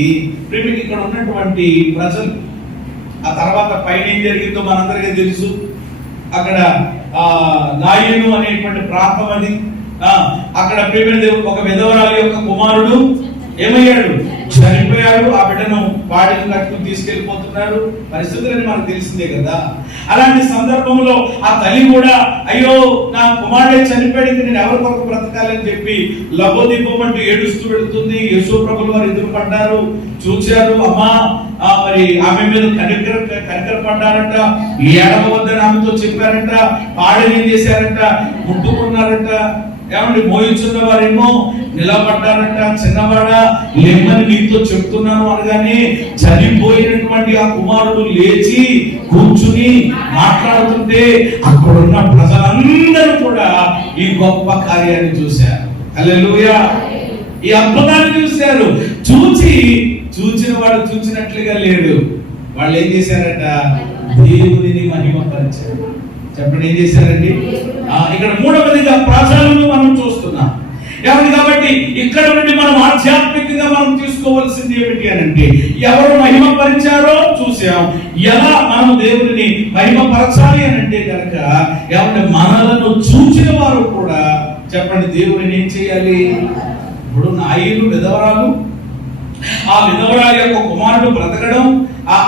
ప్రేమికి ఇక్కడ ఉన్నటువంటి ప్రజలు. ఆ తర్వాత పైన ఏం జరిగిందో మనందరికీ తెలుసు. అక్కడ నాయను అనేటువంటి ప్రాంతం అది. అక్కడ ప్రేమ దేవుడు ఒక విధవరాలి యొక్క కుమారుడు ఏమయ్యాడు? చనిపోయాడు. ఆ బిడ్డను వాడిని కట్టుకుని తీసుకెళ్లిపోతున్నారు. పరిస్థితులని మనకు తెలిసిందే కదా. అలాంటి సందర్భంలో ఆ తల్లి కూడా అయ్యో నా కుమారుడే చనిపోయాడు, నేను ఎవరి కొరకు బ్రతకాలని చెప్పి లబోదీపమంటూ ఏడుస్తూ వెళుతుంది. యేసు ప్రభువు వారు ఎదురు పడ్డారు, చూచారు. అమ్మా మరి ఆమె మీద కనికర పడ్డారంట, ఏడవద్దని ఆమెతో చెప్పారంట. పాడని ఏం చేశారంట? ముట్టుకున్నారంట. ఏమండి మోయించున్న వారేమో నిలబడ్డారంట. చిన్నవాడ లేమని నీతో చెప్తున్నాను అనగానే చనిపోయినటువంటి ఆ కుమారుడు లేచి కూర్చుని మాట్లాడుతుంటే అక్కడున్న ప్రజలందరూ కూడా ఈ గొప్ప కార్యాన్ని చూశారు. హల్లెలూయా! ఈ అద్భుతాన్ని చూశారు. చూచిన వాడు చూసినట్లుగా లేడు. వాళ్ళు ఏం చేశారట? దేవునిని మహిమపరిచారు. చెప్పండి ఏం చేశారండి? ఇక్కడ మూడవదిగా ప్రజలను మనం చూస్తున్నాం. ఎవరు? కాబట్టి ఇక్కడ నుండి మనం ఆధ్యాత్మికంగా మనం తీసుకోవాల్సింది ఏమిటి అని అంటే, ఎవరు మహిమపరిచారో చూసాం. ఎలా మనం దేవుడిని మహిమపరచాలి అని అంటే కనుక ఎవరి మనలను చూసిన వారు కూడా చెప్పండి దేవుడిని ఏం చేయాలి? ఇప్పుడు నాయను విధవరాలు, ఆ విధవరాలు యొక్క కుమారుడు బ్రతకడం,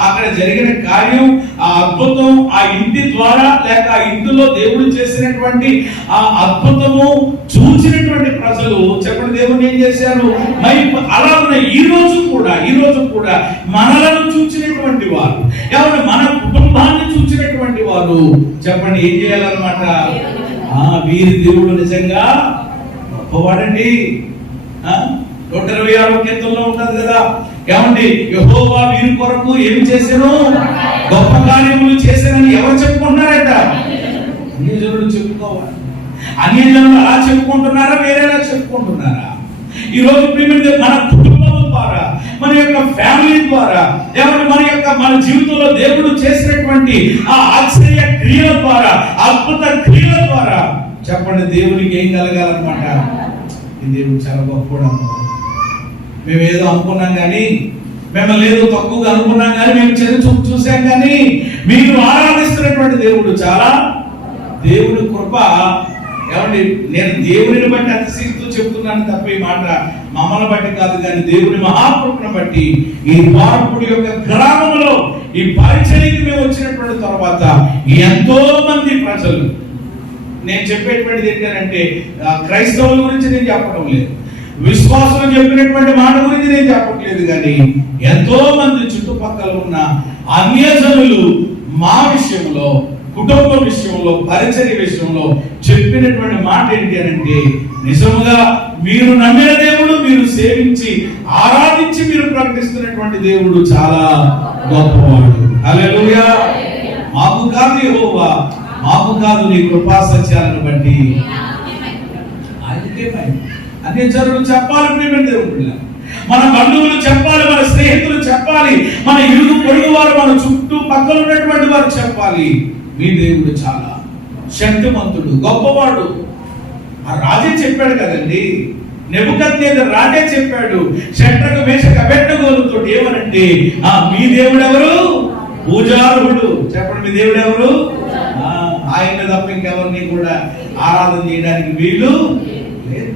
అక్కడ జరిగిన కార్యం, ఆ అద్భుతం, ఆ ఇంటి ద్వారా లేక ఆ ఇంటిలో దేవుడు చేసినటువంటి ఆ అద్భుతము చూసినటువంటి ప్రజలు చెప్పండి దేవుని ఏం చేశారు? అలా ఉన్న ఈ రోజు కూడా మనలను చూసినటువంటి వారు, ఎవరు మన కుటుంబాన్ని చూసినటువంటి వారు చెప్పండి ఏం చేయాలన్నమాట? వీరి దేవుడు నిజంగా గొప్పవాడండి. 126వ కీర్తనలో ఉంటది కదా, ఏమండి? యెహోవా వీరి కొరకు ఏమి చేశాను? గొప్ప కార్యములు చేశానని ఎవరు చెప్పుకుంటున్నారట? అన్ని జనులు చెప్పుకోవాలి. అన్ని జనులు అలా చెప్పుకుంటున్నారా? వేరేలా చెప్పుకుంటున్నారా? ఈ రోజు మన కుటుంబం ద్వారా, మన యొక్క ఫ్యామిలీ ద్వారా, మన జీవితంలో దేవుడు చేసినటువంటి ఆ ఆశ్చర్య క్రియల ద్వారా, అద్భుత క్రియల ద్వారా చెప్పండి దేవునికి ఏం కలగాలన్నమాట? ఈ దేవుడు చాలా గొప్పడు. మేము ఏదో అనుకున్నాం కానీ, మిమ్మల్ని ఏదో తక్కువగా అనుకున్నాం కానీ, మేము చెడు చూసాం కానీ, మీరు ఆరాధిస్తున్నటువంటి దేవుడు చాలా దేవుడి కృప. ఏమండి? నేను దేవుడిని బట్టి అతిశయిస్తూ చెప్తున్నాను తప్ప ఈ మాట మమ్మల్ని బట్టి కాదు, కానీ దేవుని మహాకృపను బట్టి ఈ ద్వారపుడి యొక్క గ్రామంలో ఈ పరిచర్యకి మేము వచ్చినటువంటి తర్వాత ఎంతో మంది ప్రజలు నేను చెప్పేటువంటిది ఏంటంటే క్రైస్తవుల గురించి నేను చెప్పడం లేదు, విశ్వాసులు చెప్పినటువంటి మాట గురించి నేను చెప్పట్లేదు. కానీ ఎంతో మంది చుట్టుపక్కల ఉన్న అన్యజనులు మా విషయంలో, కుటుంబ విషయంలో, పరిచర్య విషయంలో చెప్పినటువంటి మాట ఏంటి అంటే, నిజముగా మీరు నమ్మిన దేవుడు, మీరు సేవించి ఆరాధించి మీరు ప్రకటిస్తున్నటువంటి దేవుడు చాలా గొప్పవాడు. హల్లెలూయా. మాకు కాదు యెహోవా, మాకు కాదు నీ కృపా సత్యాలను బట్టి ఆయనకే మహిమ. అన్ని జనులు చెప్పాలి ప్రియమైన దేవుడు, మన బంధువులు చెప్పాలి, మన స్నేహితులు చెప్పాలి, మన ఇరుగు పొరుగు వారు, మన చుట్టూ పక్కన ఉన్నటువంటి వారు చెప్పాలి, మీ దేవుడు చాలా శక్తిమంతుడు, గొప్పవాడు. ఆ రాజే చెప్పాడు కదండి, నెబుకద్నెజర్ రాజే చెప్పాడు షడ్రకు మేషకు అబేద్నెగోలతో ఏమనంటే, మీ దేవుడు ఎవరు? పూజార్హుడు. చెప్పండి, మీ దేవుడు ఎవరు? ఆయన తప్ప ఇంకెవరిని కూడా ఆరాధన చేయడానికి వీలు లేదు.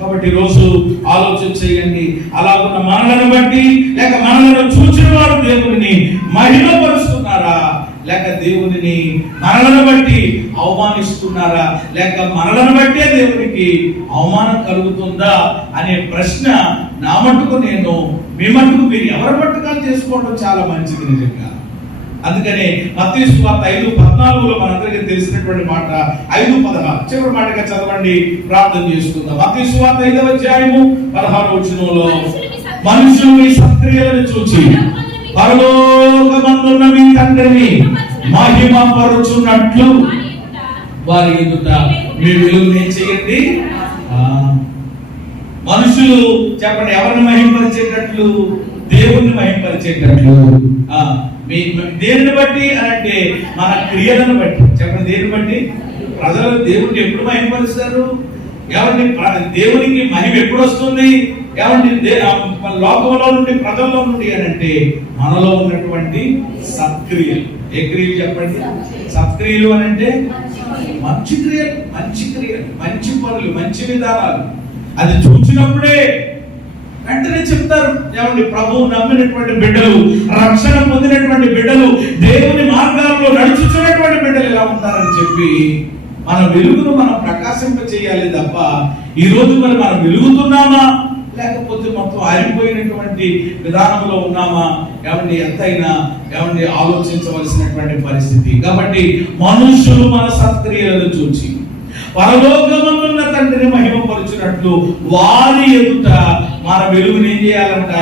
కాబట్టి రోజు ఆలోచన చేయండి, అలాగున్న మనలను బట్టి లేక మనలను చూసిన వారు దేవుని మహిమపరుస్తున్నారా, లేక దేవుని మనలను బట్టి అవమానిస్తున్నారా, లేక మనలను బట్టే దేవునికి అవమానం కలుగుతుందా అనే ప్రశ్న నా మట్టుకు నేను, మీ మట్టుకు మీరు ఎవరి మట్టుకాలు చేసుకోవడం చాలా మంచిది నిజంగా. అందుకనే మత్తయి సువార్త 5:14 మనందరికీ తెలిసినటువంటి మాట, 5:16 చివరి మాటగా చదవండి, ప్రార్థన చేసుకుందాం. మత్తయి సువార్త 5:16 మనుషులు మీ సత్క్రియలను చూచి పరలోకమందున్న మీ తండ్రిని మహిమపరచునట్లు వారి ఎదుట మీ విలువని చేయండి. మనుషులు చెప్పండి, ఎవరిని మహిమపరిచేటట్లు? దేవుణ్ణి మహిమపరిచేటట్లు. దేనిని బట్టి అని అంటే మన క్రియలను బట్టి. చెప్పండి, దేనిని బట్టి? ప్రజలు దేవుడిని ఎప్పుడు మహిమపరుస్తారు? ఎవరిని? దేవునికి మహిమ ఎప్పుడు వస్తుంది? ఎవరిని? లోకంలో నుండి, ప్రజల్లో నుండి అని అంటే మనలో ఉన్నటువంటి సత్క్రియలు. ఏ క్రియలు చెప్పండి? సత్క్రియలు అని అంటే మంచి క్రియలు, మంచి క్రియలు, మంచి పనులు, మంచి విధానాలు. అది చూసినప్పుడే వెంటనే చెప్తారు, ఏమండి, ప్రభువు నమ్మినటువంటి బిడ్డలు, రక్షణ పొందినటువంటి బిడ్డలు, దేవుని మార్గాల్లో నడుచుతున్నటువంటి బిడ్డలు ఎలా ఉంటారని చెప్పి మన వెలుగును మనం ప్రకాశింప చేయాలి తప్ప ఈ రోజు మరి మనం వెలుగుతున్నామా లేకపోతే మొత్తం ఆరిపోయినటువంటి విధానంలో ఉన్నామా? ఏమండి, ఎంతైనా ఏమండి ఆలోచించవలసినటువంటి పరిస్థితి. కాబట్టి మనుషులు మన సత్క్రియలను చూచి పరలోకమందున్న తండ్రిని మహిమపరచునట్లు వారి ఎదుట మన వెలుగుని ఏం చేయాలంట?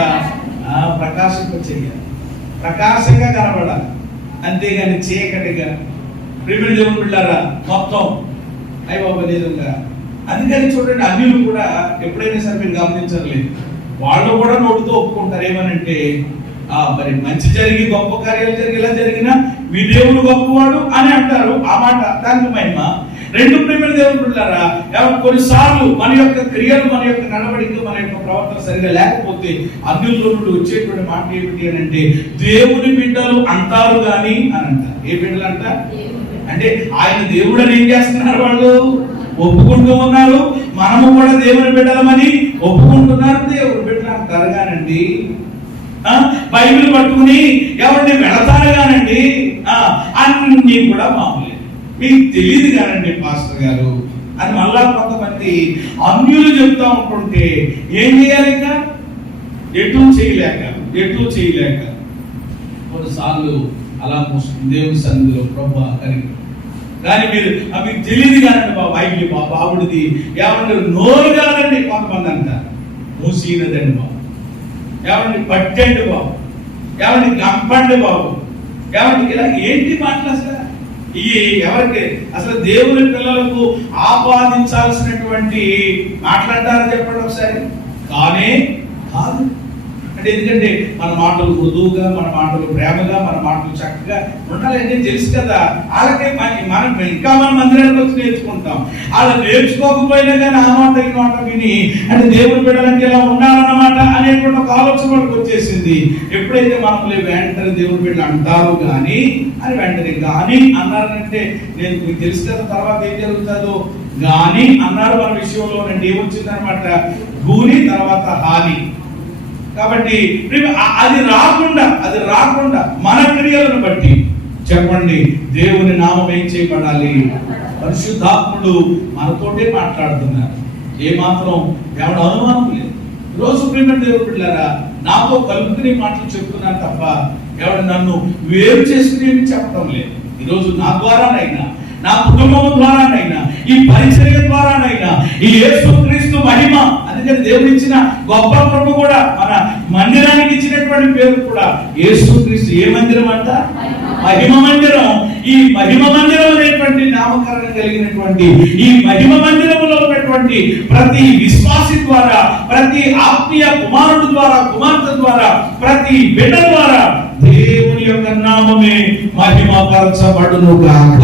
ప్రకాశింప చేయాలి, ప్రకాశంగా కనబడాలి, అంతేగాని చీకటిగా. ప్రియమైన దేవుని బిడ్డలారా, మొత్తం అయ్య బాబా లేదుగా. అందుకని చూడండి, అన్యులు కూడా ఎప్పుడైనా సరే మీరు గమనించలేదు, వాళ్ళు కూడా నోటితో ఒప్పుకుంటారు. ఏమనంటే, మరి మంచి జరిగి గొప్ప కార్యాలు జరిగి ఇలా జరిగినా మీ దేవుడు గొప్పవాడు అని అంటారు. ఆ మాట దానికి మహిమ. రెండు ప్రియమైన దేవుని బిడ్డలారా, కొన్నిసార్లు మన యొక్క క్రియలు, మన యొక్క నడవడిక, మన యొక్క ప్రవర్తన సరిగా లేకపోతే అన్యుల్లో నుండి వచ్చేటువంటి మాట ఏమిటి అని అంటే, దేవుని బిడ్డలు అంటారు గాని అని అంటారు. ఏ బిడ్డలు అంట అంటే ఆయన దేవుడు అని ఏం చేస్తున్నారు? వాళ్ళు ఒప్పుకుంటూ ఉన్నారు. మనము కూడా దేవుని బిడ్డలమని ఒప్పుకుంటున్నారు. దేవుని బిడ్డలు అంటారు కానండి, బైబిల్ పట్టుకుని ఎవరిని వెళతారు కానండి, అన్ని కూడా మామూలే. మీకు తెలియదు కానండి పాస్టర్ గారు అని మళ్ళా కొంతమంది అన్యులు చెప్తా ఉంటుంటే ఏం చేయాలి? ఇంకా ఎటు చేయలేక కొన్నిసార్లు అలా దేవుని సన్నిధిలో ప్రభు కానీ మీకు తెలియదు కానండి బైబిల్ బాబుడిది ఏమంటే నోరు కాదండి. కొంతమంది అంటారు మూసినదండి బాబు, ఏమండి పట్టండి బాబు, ఏమండి గంపండి బాబు, ఏమండి ఇలా ఏంటి మాటలు అసలు? ఈ ఎవరికి అసలు దేవుని పిల్లలకు ఆపాదించాల్సినటువంటి మాట్లాడతారని చెప్పండి ఒకసారి. కానీ కాదు అంటే, ఎందుకంటే మన మాటలు మృదువుగా, మన మాటలు ప్రేమగా, మన మాటలు చక్కగా ఉండాలని తెలుసు కదా. అలాగే మనం ఇంకా మన మందిరానికి వచ్చి నేర్చుకుంటాం. అలా నేర్చుకోకపోయినా కానీ ఆ మాట ఈ మాట విని అంటే దేవుని బిడ్డలంటే ఇలా ఉండాలన్నమాట అనేటువంటి ఒక ఆలోచన మనకు వచ్చేసింది. ఎప్పుడైతే మనం వెంటనే దేవుని బిడ్డలు అంటారు కానీ అని వెంటనే కానీ అన్నారంటే నేను మీకు తెలుసు కదా తర్వాత ఏం జరుగుతుందో. కానీ అన్నారు మన విషయంలో అంటే ఏమొచ్చిందనమాట? గూని తర్వాత హాని. కాబట్టి అది రాకుండా మన క్రియలను బట్టి చెప్పండి దేవుని నామం ఏం చేయబడాలి? పరిశుద్ధాత్ముడు మనతోటే మాట్లాడుతున్నారు. ఏమాత్రం ఎవడ అనుమానం లేదు. రోజు ప్రియమైన దేవుని బిడ్డలారా, నాతో కలుపుకునే మాటలు చెప్తున్నాను తప్ప ఎవడు నన్ను వేరు చేసుకునేవి చెప్పడం లేదు. ఈరోజు నా ద్వారానైనా, నా కుటుంబం ద్వారానైనా, ఈ పరిచర్య ద్వారానైనా ఈ యేసుక్రీస్తు మహిమ, అందుకని దేవుడు ఇచ్చిన గొప్ప కృప కూడా, మన మందిరానికి ఇచ్చినటువంటి పేరు కూడా యేసుక్రీస్తు. ఏ మందిరం అంట? మహిమ మందిరం. ఈ మహిమ మందిరం అనేటువంటి నామకరణం కలిగినటువంటి ఈ మహిమ మందిరంలో ఉన్నటువంటి ప్రతి విశ్వాసి ద్వారా, ప్రతి ఆత్మీయ కుమారుడు ద్వారా, కుమార్తె ద్వారా, ప్రతి బిడ్డ ద్వారా దేవుని యొక్క నామమే మహిమ పరచబడును గాక.